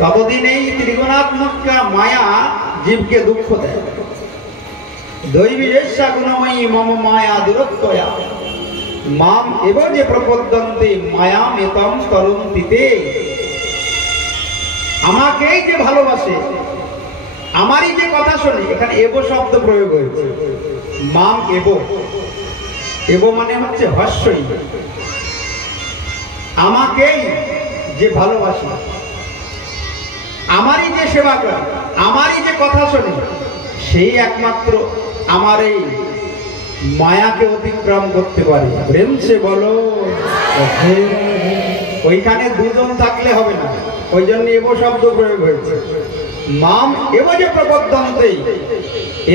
ততদিন এই ত্রিগুণাত্মক মায়া জীবকে দুঃখ দেয়। দৈবীরেশা গুণময়ী মম মায়া দুরত্বয়া মাম এব যে প্রপদ্যন্তে মায়াম এতম তরন্তিতে। আমাকেই যে ভালোবাসে, আমারই যে কথা শোনে, এখানে এব শব্দ প্রয়োগ হয়েছে। মাম এব, এব মানে হচ্ছে হস্যই। আমাকেই যে ভালোবাসে, আমারই যে সেবা করে, আমারই যে কথা শোনে, সেই একমাত্র আমার এই মায়াকে অতিক্রম করতে পারে। প্রেম সে বলো। ওইখানে দুজন থাকলে হবে না, ওই জন্য এব শব্দ প্রয়োগ হয়েছে। মাম এব যে প্রবদ্ধন্তে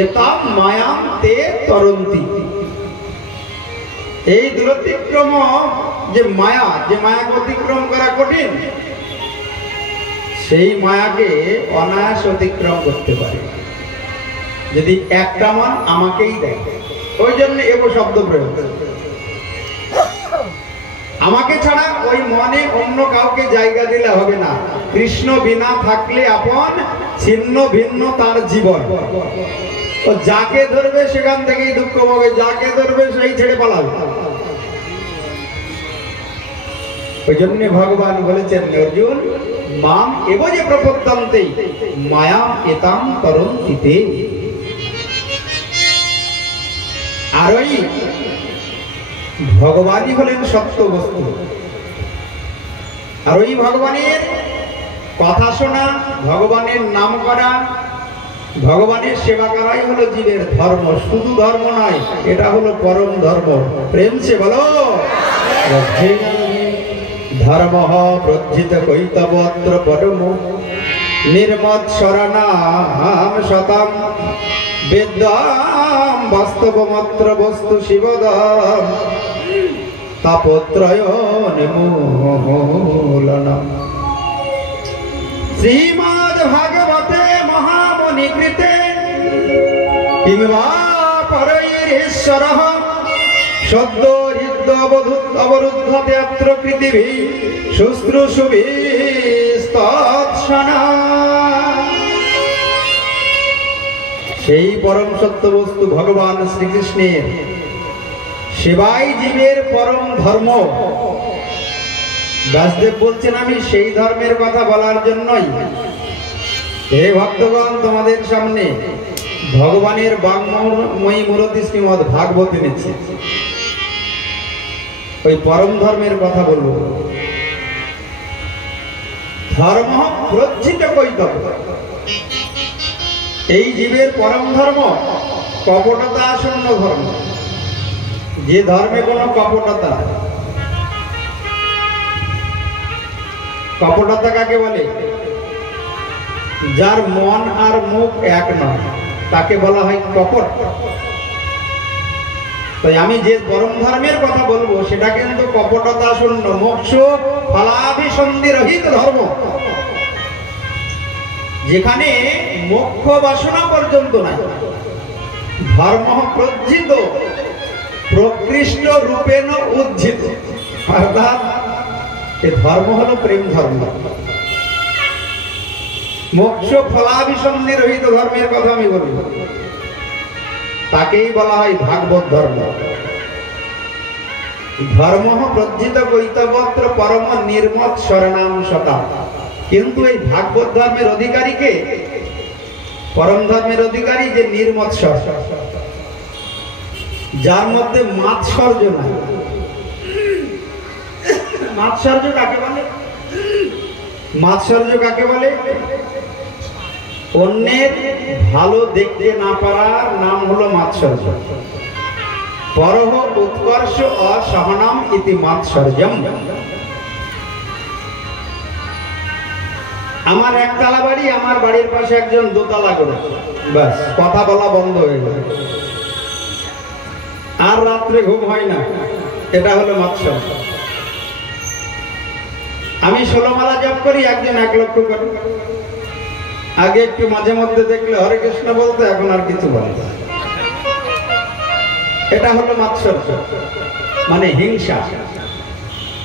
এতাম মায়াম তে তরন্তি। এই দূরতিক্রম যে মায়া, যে মায়াকে অতিক্রম করা কঠিন, সেই মায়াকে অনায়াস অতিক্রম করতে পারে যদি একটা মন আমাকেই দেখে। ওই জন্য এব শব্দ প্রয়োগ। আমাকে ছাড়া ওই মনে অন্য কাউকে জায়গা দিলে হবে না। কৃষ্ণ বিনা থাকলে আপন, ছিন্ন ভিন্ন তার জীবন। তো যাকে ধরবে সেখান থেকেই দুঃখ পাবে, যাকে ধরবে সেই ছেড়ে পালাবে। ওই জন্য ভগবান বলেছেন, অর্জুন, মাম এব যে প্রপদ্যন্তে মায়াম এতাম তরন্তিতে। আর ওই ভগবানই হলেন সত্য বস্তু। আর ওই ভগবানের কথা শোনা, ভগবানের নাম করা, ভগবানের সেবা করাই হলো জীবের ধর্ম। শুধু ধর্ম নয়, এটা হলো পরম ধর্ম। প্রেম সে বলো। ধর্ম প্রজ্জিত কৈতবত্র পরম নির্মৎ শরণাম শতম বেদাম বাস্তবমাত্র বস্তু শিবদাম তাপত্রয় নিমূলনম। শ্রীমদ্ ভাগবতে মহামুনি কৃতে কিংবা পরৈরেশ্বরঃ সদ্য হৃদ্য অবরুদ্ধতে অত্র পৃথিবী শুশ্রূষুভিস্তৎসনা। সেই পরম সত্য বস্তু ভগবান শ্রীকৃষ্ণের সেবাই জীবের পরম ধর্ম। ব্যাসদেব বলছেন, আমি সেই ধর্মের কথা বলার জন্যই হে ভক্তগণ তোমাদের সামনে ভগবানের বাংময়ী মূরতি শ্রীমদ্ ভাগবত এনেছি। ওই পরম ধর্মের কথা বলবো। ধর্ম প্রজ্জিত কৈতব্য, এই জীবের পরম ধর্ম কপটতা আসন্ন ধর্ম। যে ধর্মে কোনো কপটতা, কপটতা কাকে বলে? যার মন আর মুখ এক নয়, তাকে বলা হয় কপট। তাই আমি যে পরম ধর্মের কথা বলবো, সেটা কিন্তু কপটতা শূন্য, মোক্ষ ফলাভিসন্ধি রহিত ধর্ম। যেখানে মোক্ষ বাসনা পর্যন্ত নাই। ধর্ম প্রজ্জিত প্রকৃষ্ট রূপেণ উজ্জিত, অর্থাৎ এই ধর্ম হলো প্রেম ধর্ম। মোক্ষ ফলাভিসন্ধি রহিত ধর্মের কথা আমি বলবো। তাকেই বলা হয় ভাগবত ধর্ম। ধর্ম প্রজ্জিত কৈতবত্র পরম নির্মত শরণাম শতাম। কিন্তু এই ভাগবত ধর্মের অধিকারীকে, পরম ধর্মের অধিকারী যে নির্মৎসর, যার মধ্যে মাৎসর্য নাই। মাৎসর্য কাকে বলে? মাৎসর্য কাকে বলে? অন্যের ভালো দেখতে না পারার নাম হলো মাৎসর্য। পরহ উৎকর্ষ অসহনম ইতি মাৎসর্যম। আমার একতলা বাড়ি, আমার বাড়ির পাশে একজন দোতলা করে, ব্যাস কথা বলা বন্ধ হয়ে গেল, আর রাত্রে ঘুম হয় না, এটা হলো মাৎসর্য। আমি 16 মালা জপ করি, একজন 1 লক্ষ করে। আগে একটু মাঝে মধ্যে দেখলে হরে কৃষ্ণ বলতো, এখন আর কিছু বলে না। এটা হলো মাৎসর্য, মানে হিংসা।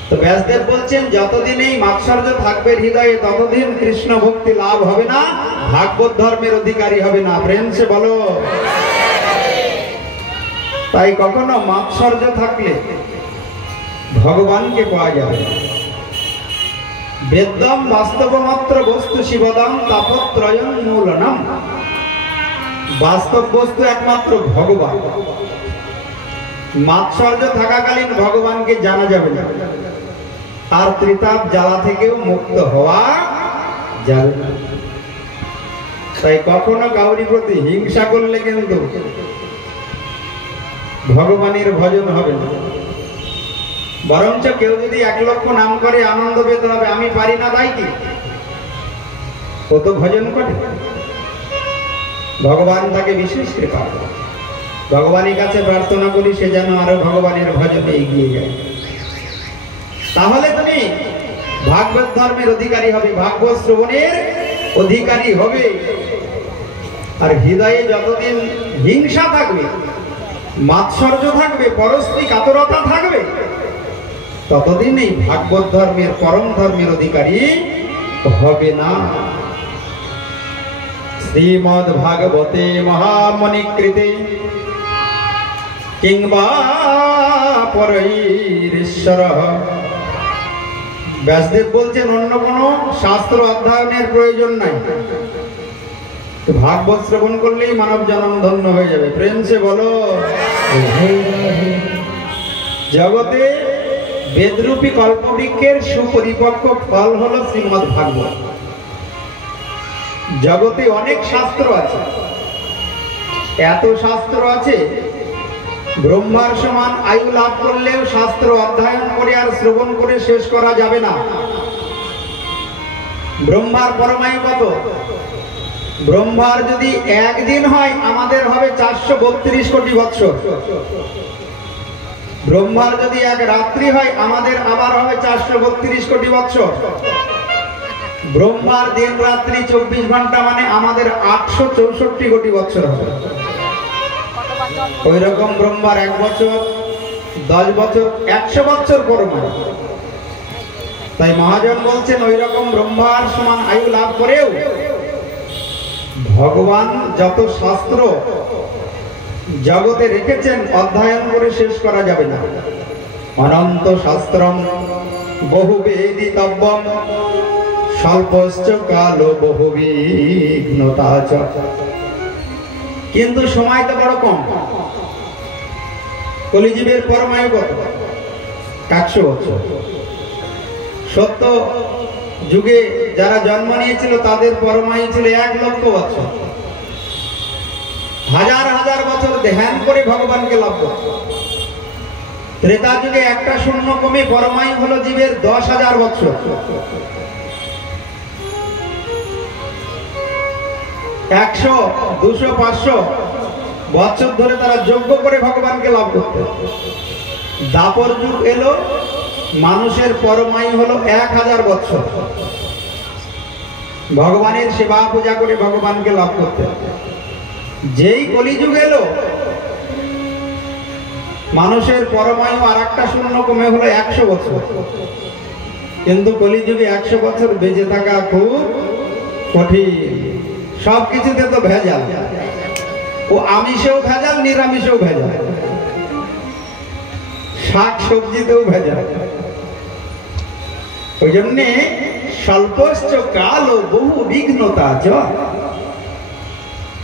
তো ব্যাসদেব বলছেন, যতদিন এই মাৎসর্য থাকবে হৃদয়ে, ততদিন কৃষ্ণ ভক্তি লাভ হবে না, ভাগবত ধর্মের অধিকারী হবে না। প্রেম সে বলো। তাই কখনো মাৎসর্য থাকলে ভগবানকে পাওয়া যাবে না। বেদম বাস্তবমাত্র বস্তু শিবদম তাপত্রয়ং মূলনম। বাস্তব বস্তু একমাত্র ভগবান। মাৎসর্য থাকাকালীন ভগবানকে জানা যাবে না, আর ত্রিতাপ জ্বালা থেকেও মুক্ত হওয়া যাবে না। তাই কখনো কাউরি প্রতি হিংসা করলে কিন্তু ভগবানের ভজন হবে না। বরঞ্চ কেউ যদি 1 লক্ষ নাম করে আনন্দ পেতে হবে, আমি পারি না তাই কি? কত ভজন করে, ভগবান তাকে বিশেষ কৃপা করে। ভগবানের কাছে প্রার্থনা করি সে যেন আরো ভগবানের ভজনে এগিয়ে যায়। তাহলে তুমি ভাগবত ধর্মের অধিকারী হবে, ভাগবত শ্রবণের অধিকারী হবে। আর হৃদয়ে যতদিন হিংসা থাকবে, মাৎসর্য থাকবে, পরস্ত্রী কাতরতা থাকবে, ততদিন এই ভাগবত ধর্মের, পরম ধর্মের অধিকারী হবে না। শ্রীমদ্ ভাগবতে মহামণিকৃতে কিংবা পরৈশ্বর। ব্যাসদেব বলছেন, অন্য কোন শাস্ত্র অধ্যয়নের প্রয়োজন নাই, ভাগবত শ্রবণ করলেই মানব জন্ম ধন্য হয়ে যাবে। প্রেম সে বলো। জগতে বেদরূপী কল্পবৃক্ষের সুপরিপক্ক ফল হলো শ্রীমদ্ ভাগবত। জগতে অনেক শাস্ত্র আছে, এত শাস্ত্র আছে, ব্রহ্মার সমান আয়ু লাভ করলেও শাস্ত্র অধ্যয়ন করে আর শ্রবণ করে শেষ করা যাবে না। ব্রহ্মার পরমায়ু কত? ব্রহ্মার যদি একদিন হয়, আমাদের হবে 432 কোটি বৎসর। ব্রহ্মার যদি 1 রাত্রি হয়, আমাদের আবার হবে 432 কোটি বৎসর। ব্রহ্মার দিন রাত্রি 24 ঘন্টা, মানে আমাদের 864 কোটি বৎসর হবে। ওই রকম ব্রহ্মার 1 বছর, 10 বছর, 100 বছর পরমায়ু। তাই মহাজন বলছেন, ওই রকম ব্রহ্মার সমান আয়ু লাভ করেও ভগবান যত শাস্ত্র জগতে রেখেছেন, অধ্যয়ন করে শেষ করা যাবে না। অনন্ত শাস্ত্রম বহুবেদিতব্যম স্বল্পশ্চ কাল বহুবিঘ্নতা চ। কিন্তু সময় তো বড় কম। কলিযুগের পরমায়ু কত? 100 বছর। সত্য যুগে যারা জন্ম নিয়েছিল তাদের পরমায়ু ছিল 1 লক্ষ বছর। হাজার হাজার বছর ধ্যান করে ভগবানকে লাভ করত। ত্রেতা যুগে একটা শূন্য কমে পরমায়ু হলো জীবের 10,000 বছর। 100, 200, 500 বছর ধরে তারা যজ্ঞ করে ভগবানকে লাভ করত। দাপর যুগ এলো, মানুষের পরমায়ু হলো 1000 বছর। ভগবানের সেবা পূজা করে ভগবানকে লাভ করতে। যেই কলিযুগ এলো, মানুষের পরমায়ু আর একটা শূন্য কমে হলো 100 বছর। কিন্তু কলিযুগে 100 বছর বেঁচে থাকা খুব কঠিন। সবকিছুতে তো ভেজাল। ও আমিষেও ভেজাল, নিরামিষেও ভেজাল, শাক সবজিতেও ভেজাল। ওই জন্যে স্বল্পশ্চ কাল ও বহু বিঘ্নতা চ।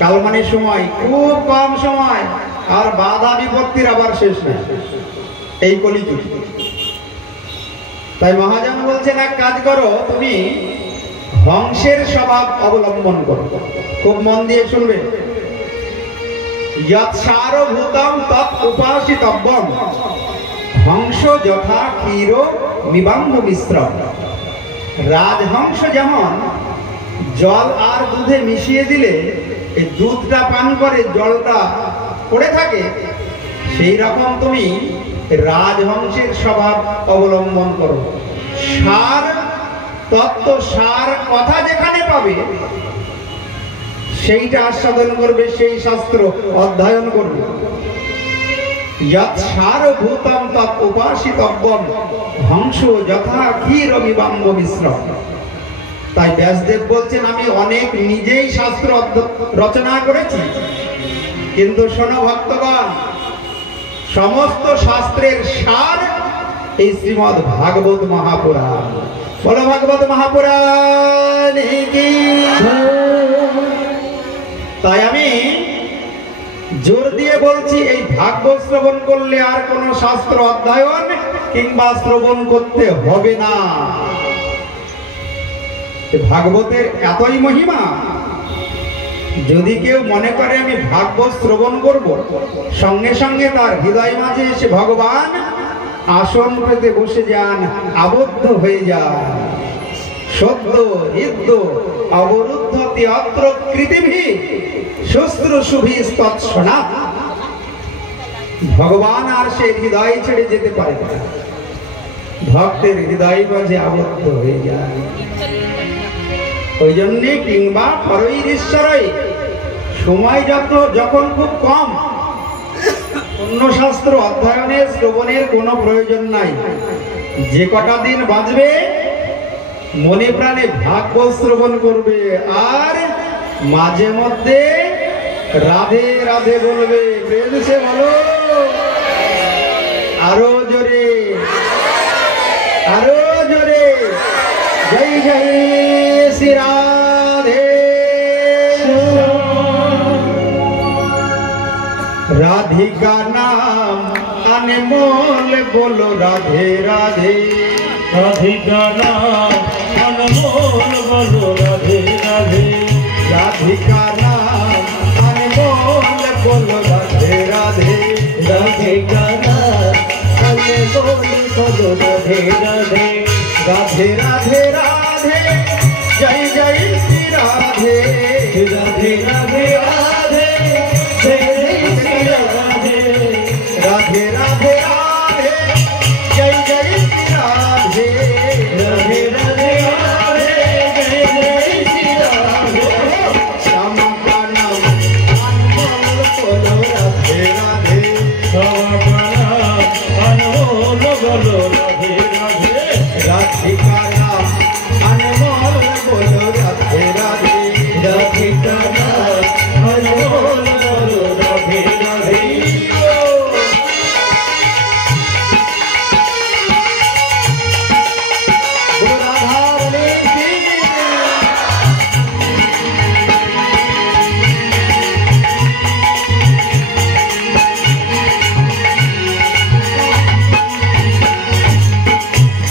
কাল মানে সময়, খুব কম সময়, আর বাধা বিপত্তির আবার শেষ নেই এই কলিযুগ। তাই মহাজন বলছেন এক কাজ করো, তুমি হংসের স্বভাব অবলম্বন করো। খুব মন দিয়ে শুনবে। যৎ সারভূতম তৎ উপাসিতব্যম হংস যথা ক্ষীর মিবাম্ব মিশ্রম। রাজহংস যেমন জল আর দুধে মিশিয়ে দিলে এই দুধটা পান করে জলটা পড়ে থাকে, সেই রকম তুমি রাজহংসের স্বভাব অবলম্বন করো। সার তত্ত্ব, সার কথা যেখানে পাবে সেইটা আস্বাদন করবে, সেই শাস্ত্র অধ্যয়ন করবে। যৎ সারভূতম তৎ উপাসিতব্যম হংস যথা ক্ষীরমিবাম্ব মিশ্রম। তাই ব্যাসদেব বলছেন, আমি অনেক নিজেই শাস্ত্র রচনা করেছি, কিন্তু শোনো ভক্তগণ, সমস্ত শাস্ত্রের সার এই শ্রীমদ্ ভাগবত মহাপুরাণ। বলো ভাগবত মহাপুরাণ কি। তাই আমি জোর দিয়ে বলছি, এই ভাগবত শ্রবণ করলে আর কোন শাস্ত্র অধ্যয়ন কিংবা শ্রবণ করতে হবে না। ভাগবতের এতই মহিমা, যদি কেউ মনে করে আমি ভাগবত শ্রবণ করব, সঙ্গে সঙ্গে তার হৃদয় মাঝে এসে ভগবান আসন পেতে বসে যান, আবদ্ধ হয়ে যান। সদ্য হৃদ্য অবরুদ্ধতি অত্র কৃতিভি শুশ্রূষুভি তৎসনা। ভগবান আর সে হৃদয় ছেড়ে যেতে পারে না, ভক্তের হৃদয় মাঝে আবদ্ধ হয়ে যায়। ওই জন্যে কিংবা পরৈশ্বরই সময় যখন খুব কম, অন্য শাস্ত্র অধ্যয়নের শ্রবণের কোনো প্রয়োজন নাই। যে কটা দিন বাঁচবে মনে প্রাণে ভাগবত শ্রবণ করবে, আর মাঝে মধ্যে রাধে রাধে বলবে। প্রেমসে বলো আরো জোরে, আরো জোরে, জয় জয় শ্রী রাধে। राधिका नाम अनमोल बोलो राधे राधे। राधिका नाम अनमोल बोलो राधे राधे। राधिका नाम अनमोल बोलो राधे राधे। राधिका नाम अनमोल बोलो राधे राधे। राधे राधे राधे जय जय श्री राधे। राधे राधे राधे जय श्री राधे। राधे राधे राधे जय जय श्री राधे। राधे राधे राधे जय जय श्री राधे। श्याम का नाम अनमोल बोलो राधे राधे। श्याम का नाम अनमोल बोलो राधे राधे। राधिका नाम अनमोल बोलो राधे राधे। राधिका नाम अनमोल बोलो राधे राधे।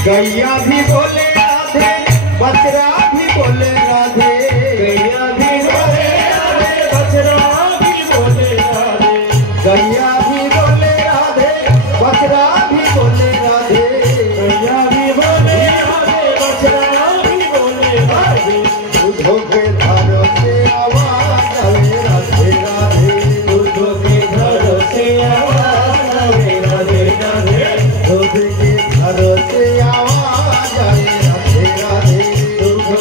गैया भी बोले राधे, बछड़ा भी बोले राधे। गैया भी बोले राधे, बछड़ा भी बोले राधे। गैया भी बोले राधे, बछड़ा भी बोले राधे। गैया भी बोले राधे, बछड़ा भी बोले राधे। दूधों के धारों से आवाज आवे राधे राधे। दूधों के धारों से आवाज आवे राधे राधे। दूध के धारों से आवाज आवे राधे राधे। दूधों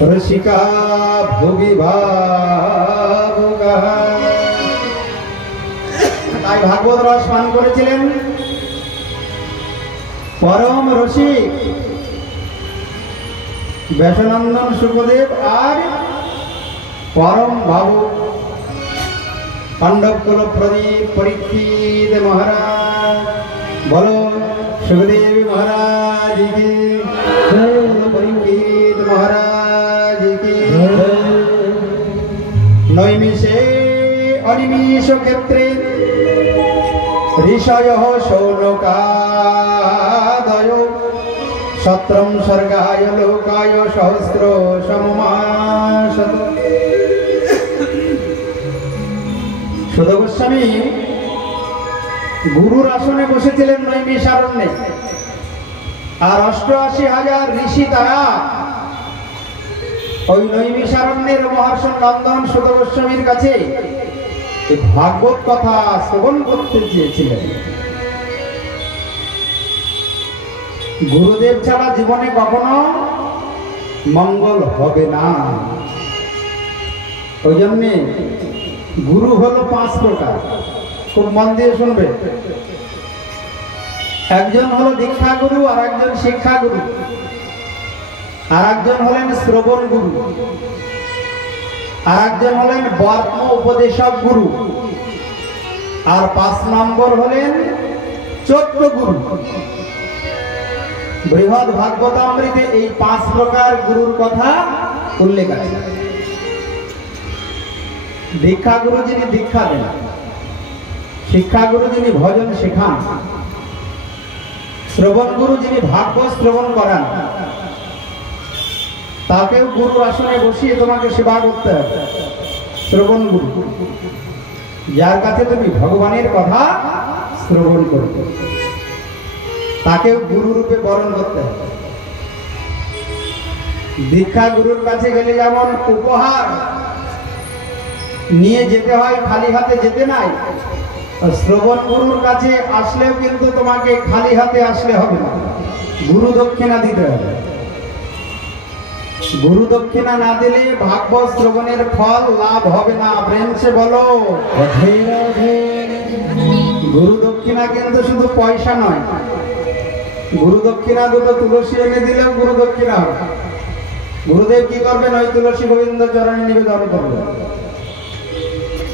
রসিকা ভুবি ভাবুকা। তাই ভাগবত রস পান করেছিলেন পরম রসিক ব্যাসনন্দন সুখদেব আর পরম ভাবুক পাণ্ডব কুল প্রদীপ পরীক্ষিত মহারাজ। বলো সুখদেব মহারাজ কি, পরীক্ষিত মহারাজ কি। নৈমিষে অনিমিষ ক্ষেত্রে ঋষয় শৌনকাদয় সত্রম স্বর্গায় লোকায় সহস্র সমমাসত। সুধ গোস্বামী গুরুর আসনে বসেছিলেন নৈমিষারণ্যে, আর ৮৮,০০০ ঋষি তারা ওই নৈমিষারণ্যের মহর্ষণ নন্দন সুধ গোস্বামীর কাছে ভাগবত কথা শ্রবণ করতে চেয়েছিলেন। গুরুদেব ছাড়া জীবনে কখনো মঙ্গল হবে না। ওই জন্যে গুরু হলো ৫ প্রকার, খুব মন দিয়ে শুনবে। একজন হলো দীক্ষা গুরু, আর একজন শিক্ষা গুরু, আর একজন হলেন শ্রবণ গুরু, আর একজন হলেন বর্ম উপদেশক গুরু, আর ৫ নম্বর হলেন চোদ্দ গুরু। বৃহৎ ভাগবতামৃতে এই ৫ প্রকার গুরুর কথা উল্লেখ আছে। দীক্ষা গুরু যিনি দীক্ষা দেন, শিক্ষা গুরু যিনি ভজন শেখান, শ্রবণ গুরু যিনি ভাগবত শ্রবণ করান, তাকেও গুরুর আসনে বসিয়ে তোমাকে সেবা করতে হবে। শ্রবণ গুরু, যার কাছে তুমি ভগবানের কথা শ্রবণ করবে, তাকেও গুরু রূপে বরণ করতে হবে। দীক্ষা গুরুর কাছে গেলে যেমন উপহার নিয়ে যেতে হয়, খালি হাতে যেতে নাই, শ্রবণ গুরুর কাছে আসলেও কিন্তু তোমাকে খালি হাতে আসলে হবে না, গুরু দক্ষিণা দিতে হবে। গুরু দক্ষিণা না দিলে ভাগবত শ্রবণের ফল লাভ হবে না। প্রেম সে বলো গুরু দক্ষিণা কিন্তু শুধু পয়সা নয়, গুরু দক্ষিণা দুটো তুলসী এনে দিলেও গুরু দক্ষিণা হবে। গুরুদেব কি করবেন? ওই তুলসী গোবিন্দ চরণে নিবেদন করবেন।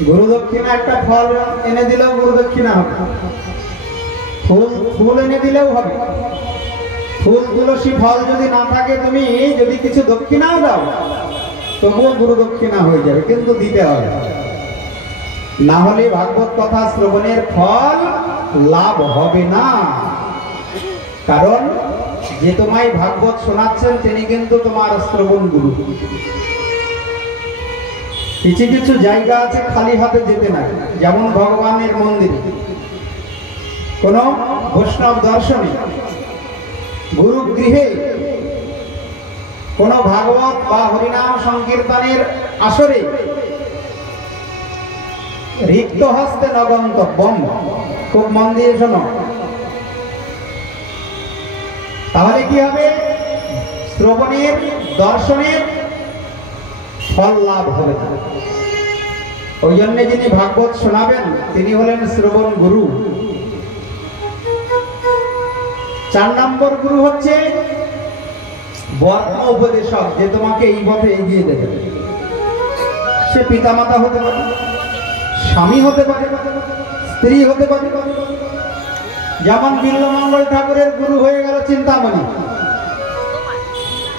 গুরু দক্ষিণা একটা ফল এনে দিলেও গুরু দক্ষিণা হবে, ফুল এনে দিলেও হবে। ফুল তুলসী ফল যদি না থাকে, তুমি যদি কিছু দক্ষিণাও দাও তবুও গুরু দক্ষিণা হয়ে যাবে, কিন্তু দিতে হবে, না হলে ভাগবত কথা শ্রবণের ফল লাভ হবে না। কারণ যে তোমায় ভাগবত শোনাচ্ছেন তিনি কিন্তু তোমার শ্রবণ গুরু। কিছু কিছু জায়গা আছে খালি হাতে যেতে নাই, যেমন ভগবানের মন্দিরে, কোন বৈষ্ণব দর্শনে, গুরু গৃহে, কোন ভাগবত বা হরিনাম সংকীর্তনের আসরে রিক্ত হস্তে নগন্তব্যম। খুব মন দিয়ে শোনো, তাহলে কি হবে? শ্রবণের দর্শনের ফল লাভ হবে না। ওই জন্য যিনি ভাগবত শোনাবেন তিনি হলেন শ্রবণ গুরু। ৪ নম্বর গুরু হচ্ছে বর্ম উপদেশক, যে তোমাকে এই পথে এগিয়ে দেবে। সে পিতামাতা হতে পারে, স্বামী হতে পারে, স্ত্রী হতে পারে। যেমন বিল্লমঙ্গল ঠাকুরের গুরু হয়ে গেল চিন্তামণি,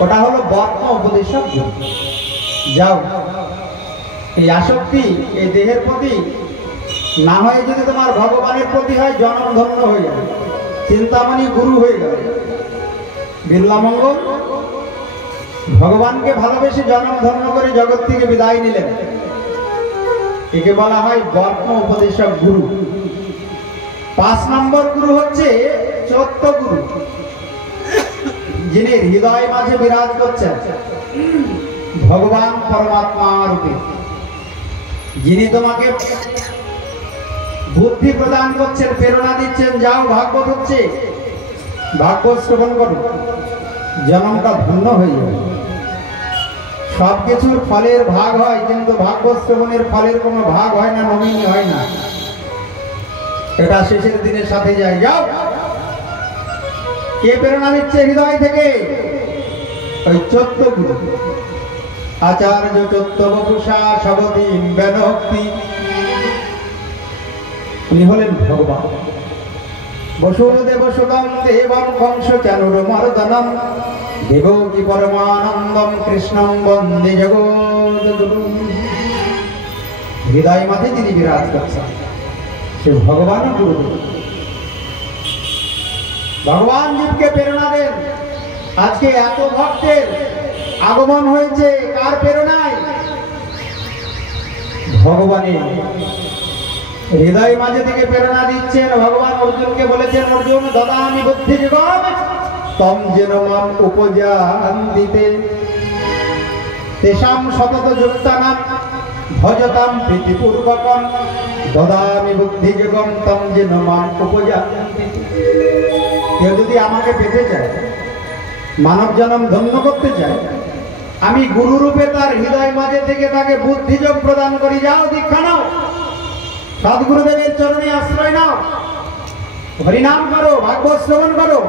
ওটা হলো বর্ম উপদেশক গুরু। যাও, এই আসক্তি এই দেহের প্রতি না হয়ে যদি তোমার ভগবানের প্রতি হয়, জনম ধন্য হয়ে যাবে। চিন্তামণি গুরু হয়ে গেল। বিল্লমঙ্গল ভগবানকে ভালোবেসে জনম ধন্য করে জগৎ থেকে বিদায় নিলেন, একে বলা হয় বর্ম উপদেশক গুরু। ৫ নম্বর গুরু হচ্ছে চৈত্য গুরু, যিনি হৃদয় মাঝে বিরাজ করছেন ভগবান পরমাত্মা রূপে, যিনি তোমাকে বুদ্ধি প্রদান করছেন, প্রেরণা দিচ্ছেন, যাও ভাগবত হচ্ছে, ভাগবত শ্রবণ করো, জন্মটা ধন্য হয়ে যাবে। সবকিছুর ফলের ভাগ হয়, কিন্তু ভাগবত শ্রবণের ফলের কোনো ভাগ হয় না, নমিনি হয় না। এটা শেষের দিনের সাথে যায়। যাও, কে প্রেরণা দিচ্ছে হৃদয় থেকে? ওই 14 গুরু আচার্য 14 বপুষা সবদিন বেনভক্তি, উনি হলেন ভগবান। বসুদেব সুতং দেবং কংস চানুর মর্দনম দেবকী পরমানন্দম কৃষ্ণং বন্দে জগদ্গুরু। হৃদয় মাঝে যিনি বিরাজ করছেন সে ভগবান গুরুদেব। ভগবান জীবকে প্রেরণা দেন। আজকে এত ভক্তের আগমন হয়েছে কার প্রেরণায়? ভগবানের। হৃদয় মাঝে থেকে প্রেরণা দিচ্ছেন। ভগবান অর্জুনকে বলেছেন, অর্জুন দদামি বুদ্ধি যুগম তম যেন মাম উপজান্তিতে তেষাম সতত যুক্তানাম ভজতাম প্রীতিপূর্বকম দদামি বুদ্ধি যুগম তম যেন মাম উপজান্তিতে। কেউ যদি আমাকে পেতে চায়, মানব জন্ম ধন্য করতে চায়, আমি গুরু রূপে তার হৃদয় মাঝে থেকে তাকে বুদ্ধিযোগ প্রদান করি। যাও, দীক্ষা নাও, সদ্গুরুদেবের চরণে আশ্রয় নাও, হরিনাম করো, ভাগবত শ্রবণ করো।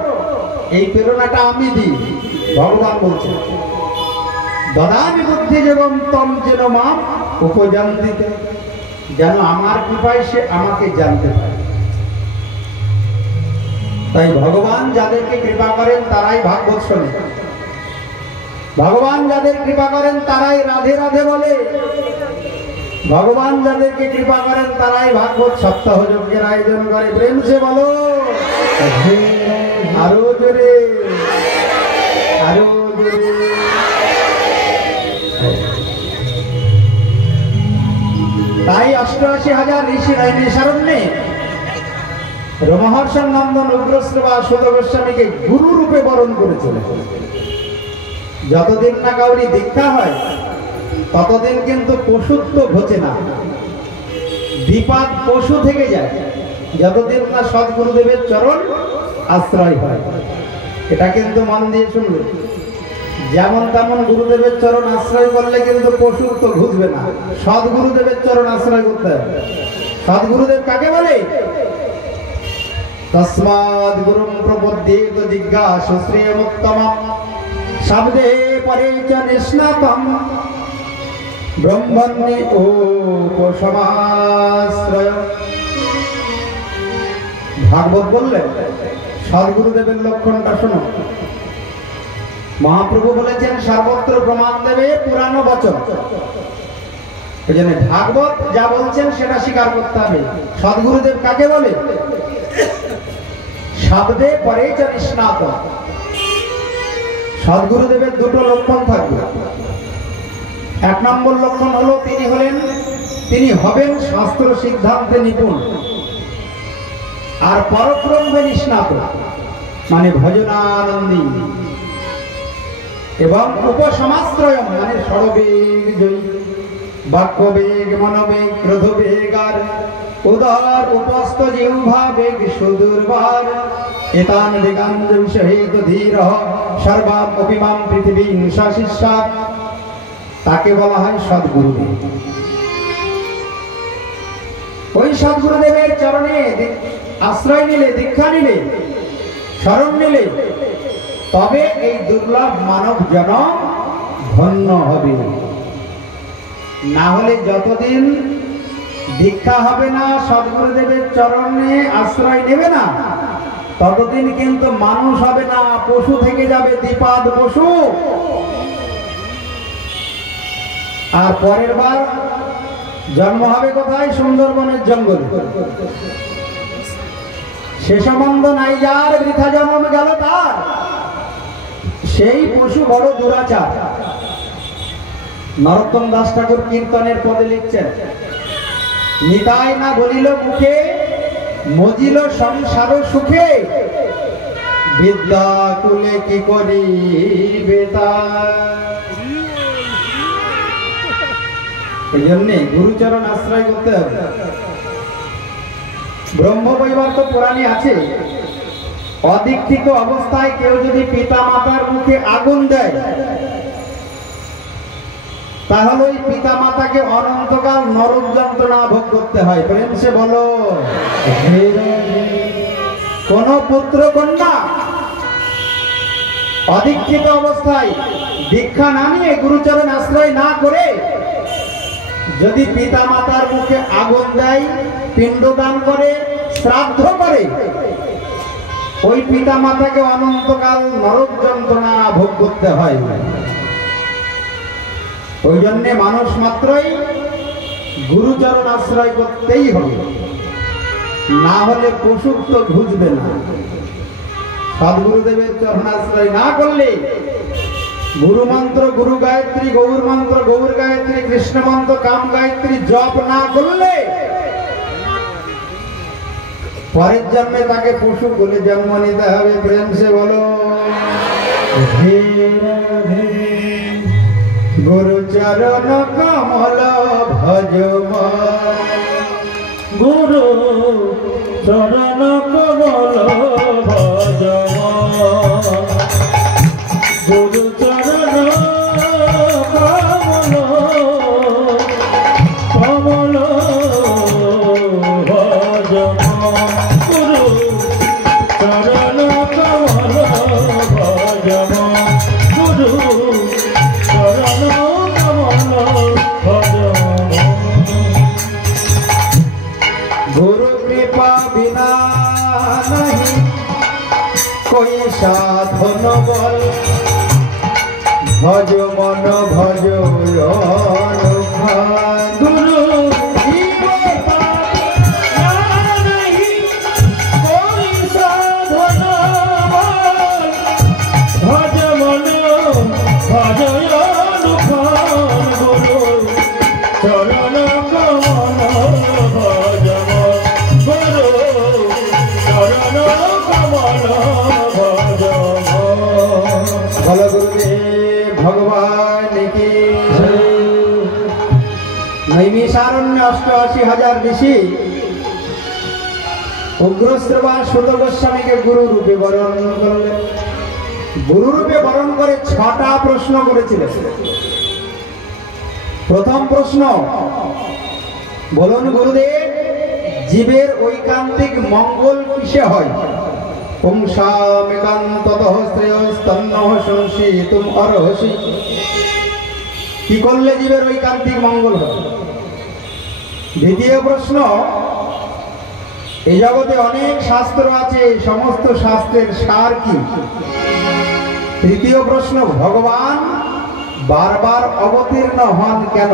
এই প্রেরণাটা আমি দিই। ভগবান বলছেন, দদামি বুদ্ধি যোগম তম যেন মাম উপজান্তিতে, যেন আমার কৃপায় সে আমাকে জানতে পারে। তাই ভগবান যাদেরকে কৃপা করেন তারাই ভাগবত শোনে। ভগবান যাদের কৃপা করেন তারাই রাধে রাধে বলে। ভগবান যাদেরকে কৃপা করেন তারাই ভাগবত সপ্তাহ যজ্ঞের আয়োজন করে। প্রেম সে বলো, আরো জোরে, আরো জোরে। তাই 88,000 ঋষি নৈমিষারণ্যে রোমহর্ষণ নন্দন উগ্রশ্রবা সুত গোস্বামীকে গুরু রূপে বরণ করেছিল। যতদিন না কাউরি দীক্ষা হয় ততদিন কিন্তু পশুত্ব ঘটে না, দ্বিপাদ পশু থেকে যায়, যতদিন না সদ্গুরুদেবের চরণ আশ্রয় হয়। এটা কিন্তু মন দিয়ে শুনবে। যেমন তেমন গুরুদেবের চরণ আশ্রয় করলে কিন্তু পশুত্ব ঘুচবে না, সদ্গুরুদেবের চরণ আশ্রয় করতে হবে। সদ্গুরুদেব কাকে বলে? তস্মাৎ গুরুম প্রপদ্যেত জিজ্ঞাসু শ্রেয়মুত্তমম শব্দে পরে চ নিষ্ণাতম ব্রহ্মণ্যে উপসমাশ্রয়। ভাগবত বললেন সদ্গুরুদেবের লক্ষণটা শোনো। মহাপ্রভু বলেছেন, সর্বত্র প্রমাণ দেবে পুরানো বচন। এই জন্য ভাগবত যা বলছেন সেটা স্বীকার করতে হবে। সদ্গুরুদেব কাকে বলে? শব্দে পরে চ নিষ্ণাতম। সদ্গুরুদেবের দুটো লক্ষণ থাকবে। 1 নম্বর লক্ষণ হলো তিনি হবেন শাস্ত্র সিদ্ধান্তে নিপুণ, আর পরব্রহ্মে নিষ্ণাত মানে ভজনানন্দী, এবং উপসমাশ্রয় মানে ষড়বেগ জয়ী, বাক্যবেগ, মনোবেগ, ক্রোধবেগ আর উদার উপস্থ জিহ্বা বেগ সুদূরবার এতান বেগান বিষহেত ধীর সর্বাম অপিমাম পৃথিবীং শাসিষ্যাৎ। তাকে বলা হয় সদ্গুরুদেব। ওই সদ্গুরুদেবের চরণে আশ্রয় নিলে, দীক্ষা নিলে, শরণ নিলে তবে এই দুর্লভ মানব জনম ধন্য হবে। না হলে যতদিন দীক্ষা হবে না, সদ্গুরুদেবের চরণে আশ্রয় নেবে না, ততদিন কিন্তু মানুষ হবে না, পশু থেকে যাবে, দ্বিপাদ পশু। আর পরের বার জন্ম হবে কোথায়? সুন্দরবনের জঙ্গলে। সে সম্বন্ধ নাই যার, বৃথা জন্ম গেল তার। সেই পশু বড় দুরাচার। নরোত্তম দাস ঠাকুর কীর্তনের পদে লিখছেন, নিতাই না বলিল মুখে, মজিল সংসার সুখে, বিদ্যা কুলে কি করিবে তার। এই জন্যে গুরুচরণ আশ্রয় করতে হবে। ব্রহ্মবৈবর্ত পুরাণে আছে, অদীক্ষিত অবস্থায় কেউ যদি পিতা মাতার মুখে আগুন দেয় তাহলে ওই পিতা মাতাকে অনন্তকাল নরক যন্ত্রণা ভোগ করতে হয়। প্রেম সে বলো। কোন পুত্র কন্যা অদীক্ষিত অবস্থায় দীক্ষা না নিয়ে গুরুচরণ আশ্রয় না করে যদি পিতা মাতার মুখে আগুন দেয়, পিণ্ডদান করে, শ্রাদ্ধ করে, ওই পিতা মাতাকে অনন্তকাল নরক যন্ত্রণা ভোগ করতে হয়। ওই জন্যে মানুষ মাত্রই গুরুচরণ আশ্রয় করতেই হবে, না হলে পশু তো বুঝবে না। সদ্গুরুদেবের চরণ আশ্রয় না করলে, গুরু মন্ত্র গুরু গায়ত্রী, গৌর মন্ত্র গৌর গায়ত্রী, কৃষ্ণ মন্ত্র কাম গায়ত্রী জপ না করলে পরের জন্মে তাকে পশু বলে জন্ম নিতে হবে। প্রেম সে বলো। গুরু চরণ কমল ভজম, গুরু চরণ কমল ভজম, গুরু চরণ কমল কমল ভজম, গুরু চরণ কমল ভজম, গুরু চরণ কমল ভজম। गुरु कृपा बिना नहीं कोई साधन बल, भज मन भज गुरु कृपा नहीं कोई साधन बल, भज मन भज अनुखान, गुरु चरण कमल भजम, गुरु चरण कमल भजम। बल गुरुदेव भगवान की नैमिषारण्य 88,000 ऋषि उग्रश्रवा सुत गोस्वामीকে গুরু রূপে বরণ করলেন। গুরু রূপে বরণ করে 6টা প্রশ্ন করেছিলেন। প্রথম প্রশ্ন, বলুন গুরুদেব, জীবের ঐকান্তিক মঙ্গল কিসে হয়? পুংসামেকান্ততঃ শ্রেয়স্তন্নঃ সংশিতুম অর্হসি। কি করলে জীবের ঐকান্তিক মঙ্গল হয়? দ্বিতীয় প্রশ্ন, এই জগতে অনেক শাস্ত্র আছে, সমস্ত শাস্ত্রের সার কি? তৃতীয় প্রশ্ন, ভগবান বারবার অবতীর্ণ হন কেন?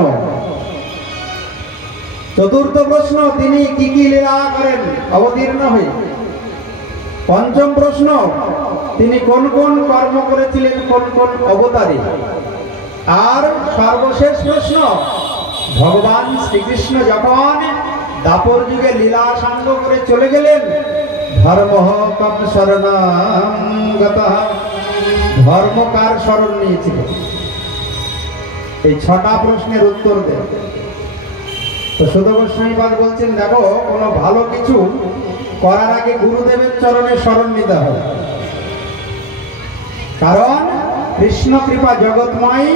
চতুর্থ প্রশ্ন, তিনি কি কি লীলা করেন অবতীর্ণ হয়ে? পঞ্চম প্রশ্ন, তিনি কোন কোন কর্ম করেছিলেন কোন কোন অবতারে? আর সর্বশেষ প্রশ্ন, ভগবান শ্রীকৃষ্ণ যখন দাপর যুগে লীলা সাঙ্গ করে চলে গেলেন, ধর্মঃ কম শরণাম গতঃ, ধর্ম কার শরণ নিয়েছিলেন? এই 6টা প্রশ্নের উত্তর দেন। তো সুত গোস্বামীপাদ বলছেন, দেখো, কোনো ভালো কিছু করার আগে গুরুদেবের চরণে শরণ নিতে হবে। কারণ কৃষ্ণ কৃপা জগৎময়,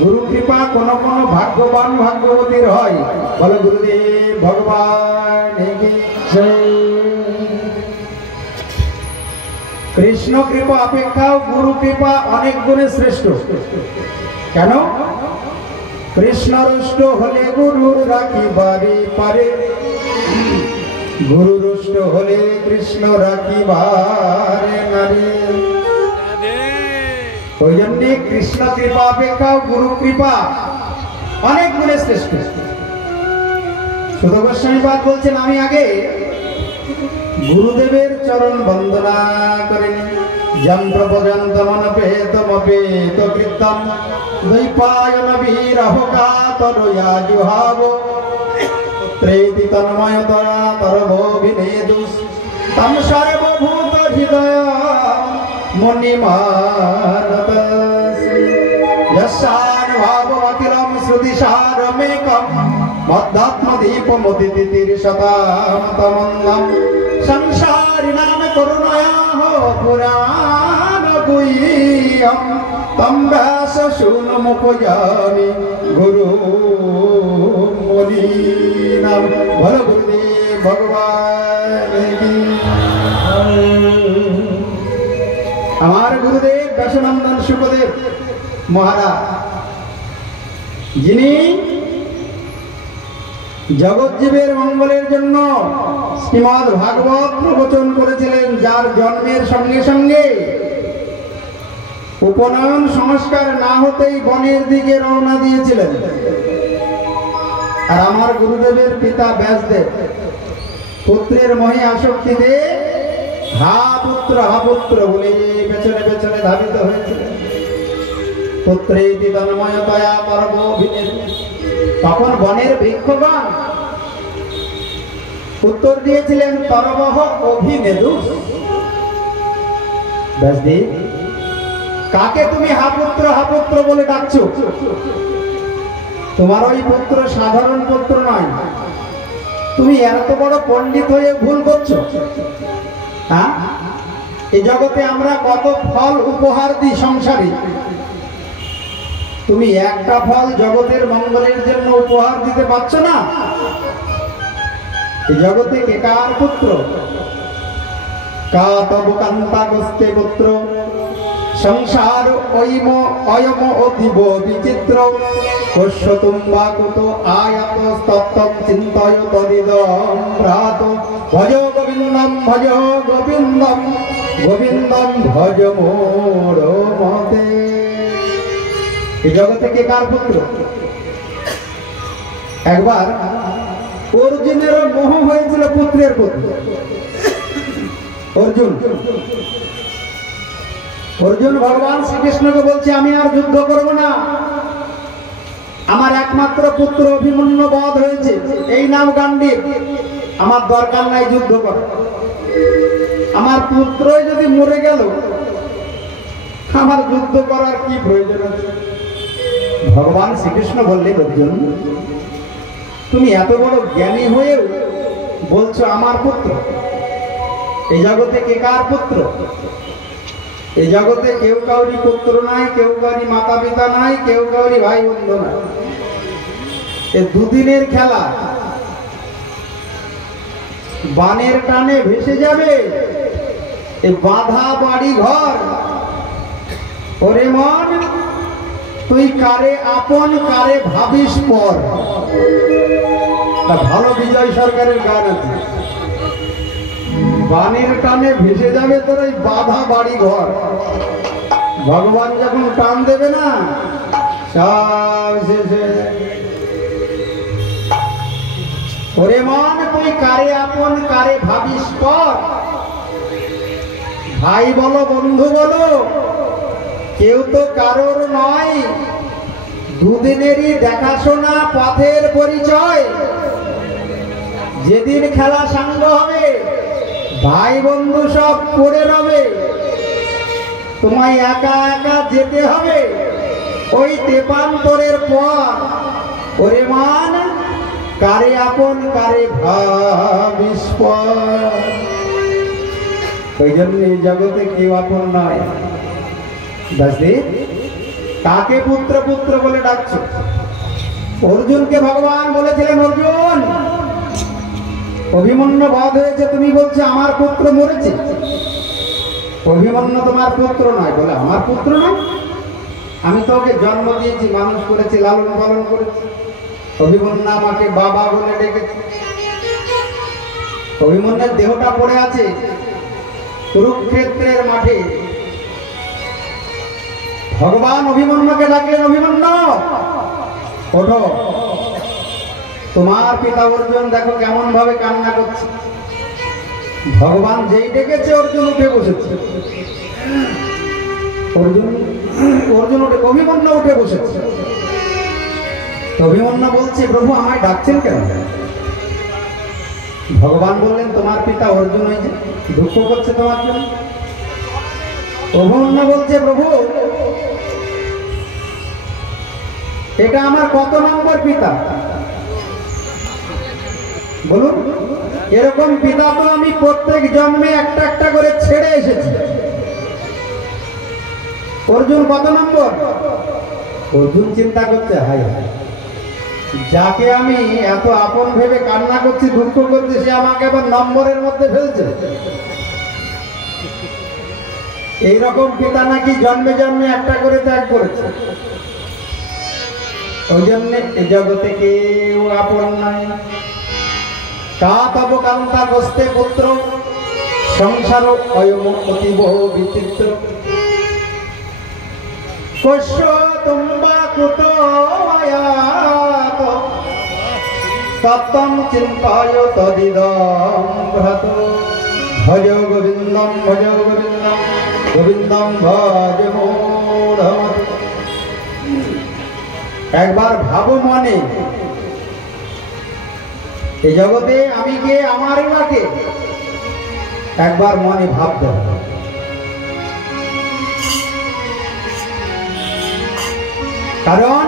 গুরু কৃপা কোন কোন ভাগ্যবান ভাগ্যবতীর হয়। বলো গুরুদেব ভগবান কি জয়। কৃষ্ণ কৃপা অপেক্ষাও গুরু কৃপা অনেক গুণে শ্রেষ্ঠ। কেন? কৃষ্ণ রুষ্ট হলে গুরুর রাখিবারে পারে, গুরু রুষ্ট হলে কৃষ্ণ রাখিবারে নারে। ওই জন্যে কৃষ্ণ কৃপা অপেক্ষাও গুরু কৃপা অনেক গুণে শ্রেষ্ঠ। সুত গোস্বামীপাদ বলছেন, আমি আগে গুরুদেবের চরণ বন্দনা করেন। যন্ত্র পর্যন্ত মনপেত কৃতম দ্বৈপায়ন বীরহকাতরয়া জুহাব, ত্রেতি তন্ময়তরা তরভোভিনেদুস তম সর্বভূত হৃদয় মুনিমানতস্মি। यस्यानुभावमखिलं श्रुतिसारमेकं मद्दात्मदीपमुदितिर्शतामतमन्दं संसारिणां करुणयाः पुराणगुह्यं তম ব্যাস শুনমুপজামি গুরু মলিনাম। বল গুরুদেব ভগবান কি। আমার গুরুদেব ব্যাসনন্দন শুকদেব মহারাজ, যিনি জগৎজীবের মঙ্গলের জন্য শ্রীমদ্ ভাগবত প্রবচন করেছিলেন, যার জন্মের সঙ্গে সঙ্গে উপনয়ন সংস্কার না হতেই বনের দিকে রওনা দিয়েছিলেন। আর আমার গুরুদেবের পিতা ব্যাসদেব পুত্রের মোহে আসক্তিতে হা পুত্র বলে পেছনে পেছনে ধাবিত হয়েছিলেন। পুত্রেতি তন্ময়তয়া পরমোভিনেদু। তখন বনের বৃক্ষগণ উত্তর দিয়েছিলেন তরবহ অভিনেদু। ব্যাসদেব, কাকে তুমি হাপুত্র বলে ডাকছো? তোমার ওই পুত্র সাধারণ পুত্র নয়। তুমি এত বড় পণ্ডিত হয়ে ভুল করছো। হ্যাঁ, এই জগতে আমরা কত ফল উপহার দিই সংসারে, তুমি একটা ফল জগতের মঙ্গলের জন্য উপহার দিতে পারছো না। এই জগতে কে কার পুত্র? কা তব কান্তাগস্তে পুত্র সংসার অয়ম অতীব বিচিত্র কস্যতুম বা কুত আয়াত তত্ত্বম চিন্তয় তদিদম ভ্রাত। ভজ গোবিন্দম ভজ মোর মতে। এই জগতে কে কার পুত্র? একবার অর্জুনেরও মোহ হয়েছিল পুত্রের পুত্র। অর্জুন ভগবান শ্রীকৃষ্ণকে বলছে, আমি আর যুদ্ধ করব না, আমার একমাত্র পুত্র অভিমন্যু বধ হয়েছে, এই নাম গান্ডীব, আমার দরকার নাই যুদ্ধ করা। আমার পুত্রই যদি মরে গেল, আমার যুদ্ধ করার কি প্রয়োজন আছে? ভগবান শ্রীকৃষ্ণ বললেন, অর্জুন, তুমি এত বড় জ্ঞানী হয়েও বলছো আমার পুত্র। এই জগতে কে কার পুত্র? এই জগতে কেউ কাউরি পুত্র নাই, কেউ কাউরি মাতা পিতা নাই, কেউ কাউরি ভাই বন্ধু নাই। এ দুদিনের খেলা, বানের টানে ভেসে যাবে এ বাঁধা বাড়ি ঘর। ওরে মন, তুই কারে আপন কারে ভাবিস পর। ভালো বিজয় সরকারের গান আছে, বানের টানে ভেসে যাবে তোর ওই বাঁধা বাড়ি ঘর। ভগবান যখন টান দেবে না, সব শেষ হয়ে যাবে। ওরে মন, তুই কারে আপন কারে ভাবিস পর। ভাই বলো বন্ধু বলো, কেউ তো কারোর নয়, দুদিনেরই দেখাশোনা পথের পরিচয়। যেদিন খেলা সাঙ্গ হবে, ভাই বন্ধু সব পড়ে রবে, তোমায় একা একা যেতে হবে ওই তেপান্তরের পর। ওরে মান, কারে আপন কারে ভাবিস পর। ওই জন্য এই জগতে কেউ আপন নয়। দাসদেব, কাকে পুত্র পুত্র বলে ডাকছো? অর্জুনকে ভগবান বলেছিলেন, অর্জুন, অভিমন্যু বধ হয়েছে, তুমি বলছো আমার পুত্র মরেছে। অভিমন্যু তোমার পুত্র নয়। বলে, আমার পুত্র নয়? আমি তো ওকে জন্ম দিয়েছি, মানুষ করেছি, লালন পালন করেছি। অভিমন্যু আমাকে বাবা বলে ডেকেছে। অভিমন্যুর দেহটা পড়ে আছে কুরুক্ষেত্রের মাঠে। ভগবান অভিমন্যুকে ডাকলেন, অভিমন্যু ওঠো। তোমার পিতা অর্জুন দেখো কেমন ভাবে কান্না করছে। ভগবান যেই ডেকেছে, অর্জুন উঠে বসেছে। অর্জুন উঠে, অভিমন্যু উঠে বসেছে। অভিমন্যু বলছে, প্রভু আমায় ডাকছেন কেন? ভগবান বললেন, তোমার পিতা অর্জুন হয়েছে, দুঃখ করছে তোমার জন্য। অভিমন্যু বলছে, প্রভু এটা আমার কত নম্বর পিতা বলুন? এরকম পিতা তো আমি প্রত্যেক জন্মে একটা একটা করে ছেড়ে এসেছি। অর্জুন কত নম্বর? অর্জুন চিন্তা করছে, হাই হাই, যাকে আমি এত আপন ভেবে কান্না করছি, দুঃখ করছি, সে আমাকে আবার নম্বরের মধ্যে ফেলছে। এইরকম পিতা নাকি জন্মে জন্মে একটা করে ত্যাগ করেছে। ওই জন্য এই জগতে কেউ আপন নাই। কা তব কান্তা বসতে পুত্র সংসার অয়ম অতীব বিচিত্র। কস্য তুম্বা কুত আয়াত তত্ত্বং চিন্তায় তদিদং ভ্রাত। ভজ গোবিন্দম ভজ গোবিন্দম গোবিন্দম ভজ মূঢ়মতি। একবার ভাবো মনে, এই জগতে আমি কে, আমারই বা কে? একবার মনে ভাবতে হবে। কারণ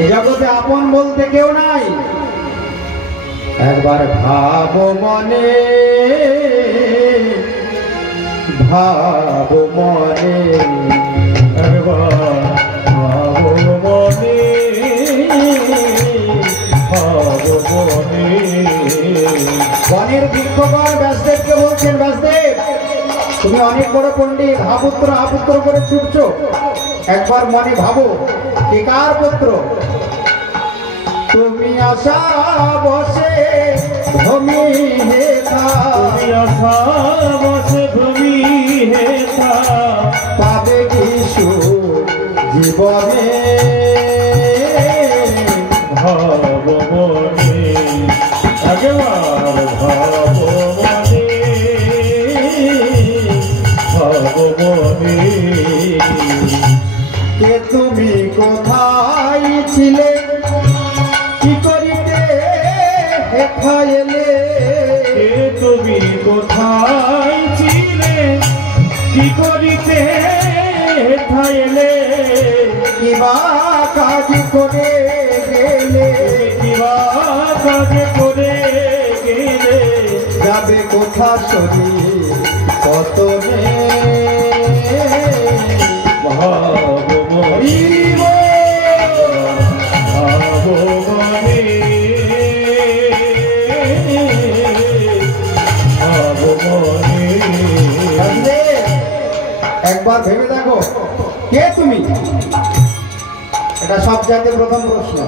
এই জগতে আপন বলতে কেউ নাই। একবার ভাবো মনে, ভাবো মনে, একবার ভাবো মনে, ভাবো মনে। বনের বৃক্ষগণ ব্যাসদেবকে বলছেন, ব্যাসদেব তুমি অনেক বড় পণ্ডিত, হাপুত্র হাপুত্র করে ছুটছো, একবার মনে ভাবো কে কার পুত্র? তুমি আশা বসে ভূমি হেতা, তুমি আশা বসে ভূমি হেতা, পাবে কিছু জীবনে। ভাবো মনে, একবার ভাবো মনে, ভাবো মনে। কে তুমি কোথায় ছিলে, কি করিতে হেথা এলে? কে তুমি কোথায় ছিলে, কি করিতে হেথা এলে? কিবা কাজ করে গেলে, কিবা কাজ করে গেলে? যাবে কোথা শরীর পতনে। ভাবো মনে, ভাবো মনে, ভাবো মনে। একবার ভেবে দেখো কে তুমি? এটা সব জাতির প্রথম প্রশ্ন।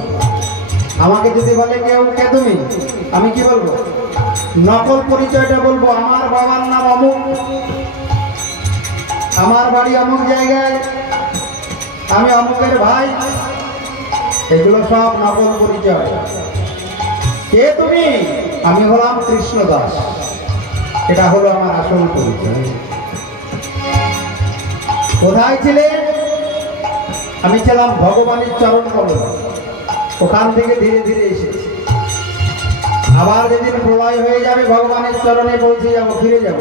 আমাকে যদি বলে কেউ কে তুমি, আমি কি বলবো? নকল পরিচয়টা বলবো, আমার বাবার নাম অমুক, আমার বাড়ি অমুক জায়গায়, আমি অমুকের ভাই। এগুলো সব নকল পরিচয়। কে তুমি? আমি হলাম কৃষ্ণ দাস, এটা হলো আমার আসল পরিচয়। কোথায় ছিলে? আমি ছিলাম ভগবানের চরণ কমল, ওখান থেকে ধীরে ধীরে এসেছি। আবার যেদিন প্রলয় হয়ে যাবে ভগবানের চরণে পৌঁছে যাব, ফিরে যাব।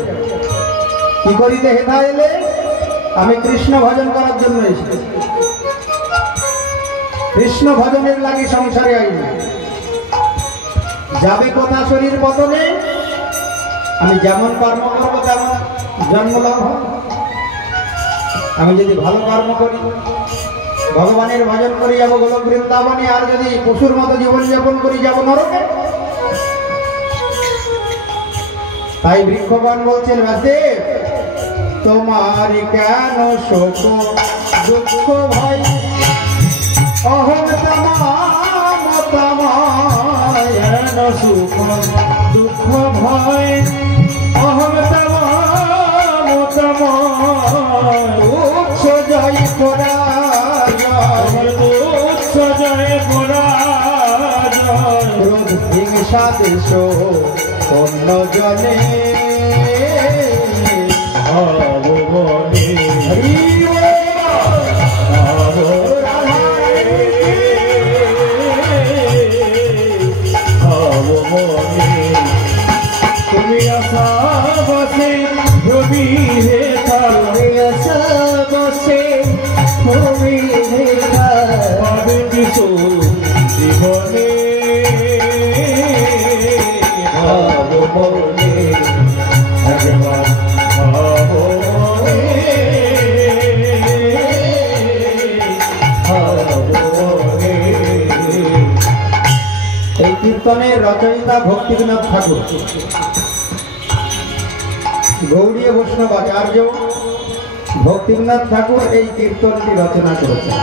কি করিতে হেথা এলে? আমি কৃষ্ণ ভজন করার জন্য এসেছি। কৃষ্ণ ভজনের লাগি সংসারে আইনি। যাবে কোথা শরীর পতনে? আমি যেমন কর্ম করবো তেমন জন্মলাভ হবে। আমি যদি ভালো কর্ম করি, ভগবানের ভজন করি, যাবো গোলক বৃন্দাবনে। আর যদি পশুর মতো জীবনযাপন করি, যাব নরকে। তাই বৃক্ষগণ বলছেন, ব্যাসদেব তোমার কেন শোক দুঃখ ভয়, অহং তামায় কেন সুখ দুঃখ ভয়, অহং তামায়। উচ্চ জয় পরাজয়, উচ্চ জয় পরাজয়। ক্রোধ হিংসা দেশ অন্য জনে। ভাবো মনে, হরি ভাবো ভাবো মনে। তুমি আশা বসে ভূমি হেতা, আশা বসে ভূমি হেতা, পাবে কিছু জীবনে। ভাবো মনে, একবার ভাবো মনে, কীর্তনের রচয়িতা ভক্তিবিনোদ ঠাকুর, গৌড়ীয় বৈষ্ণব আচার্য ভক্তিবিনোদ ঠাকুর এই কীর্তনটি রচনা করেছেন,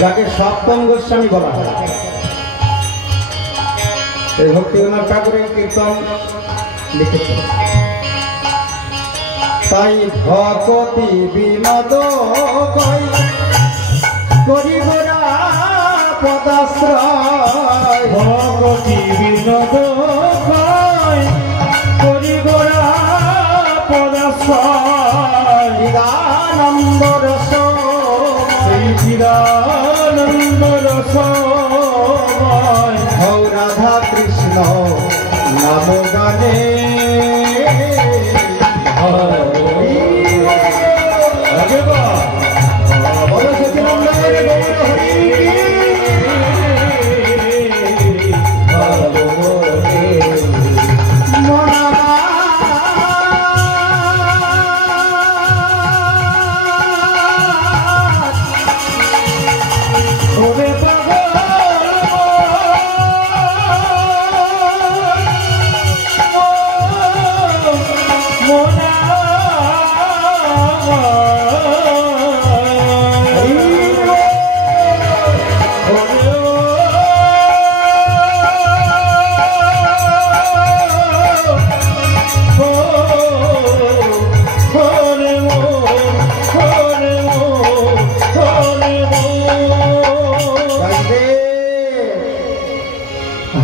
যাকে সপ্তম গোস্বামী বলা হয়। এই ভক্তিবিনোদ ঠাকুর এই কীর্তন লিখেছেন। তাই ভকতি বিনোদ করি গোরা পদাশ্রয়, ভকতি বিনোদ করি গোরা পদাশ্রয়, চিদানন্দ রস সেই চিদানন্দ রসময় হৌ রাধা কৃষ্ণ নাম গানে। বলো সচিনন্দন গৌর হরি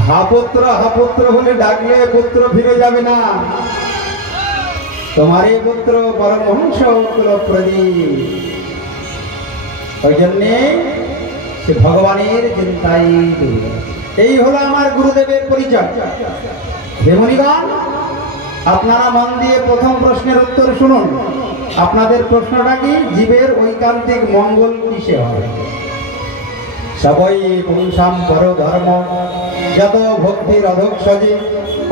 হাপুত্র হাপুত্র বলে ডাকলে পুত্র ফিরে যাবে না। তোমারই পুত্র পরমহংস প্রদীপ, ওই জন্যে সে ভগবানের চিন্তাই করবে। এই হলো আমার গুরুদেবের পরিচয়। হে মুনিগণ, আপনারা মন দিয়ে প্রথম প্রশ্নের উত্তর শুনুন। আপনাদের প্রশ্নটা কি? জীবের ঐকান্তিক মঙ্গল কিসে হয়? সবই পুংসাম পর ধর্ম যত ভক্তির অধোক্ষজে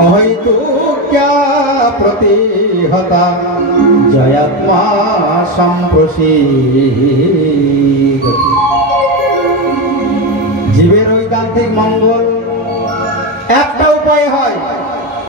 অহৈতু ক্যা প্রতিহতা জয়াত্মা সম্প্রসীদ। জীবের ঐকান্তিক মঙ্গল একটা উপায় হয়,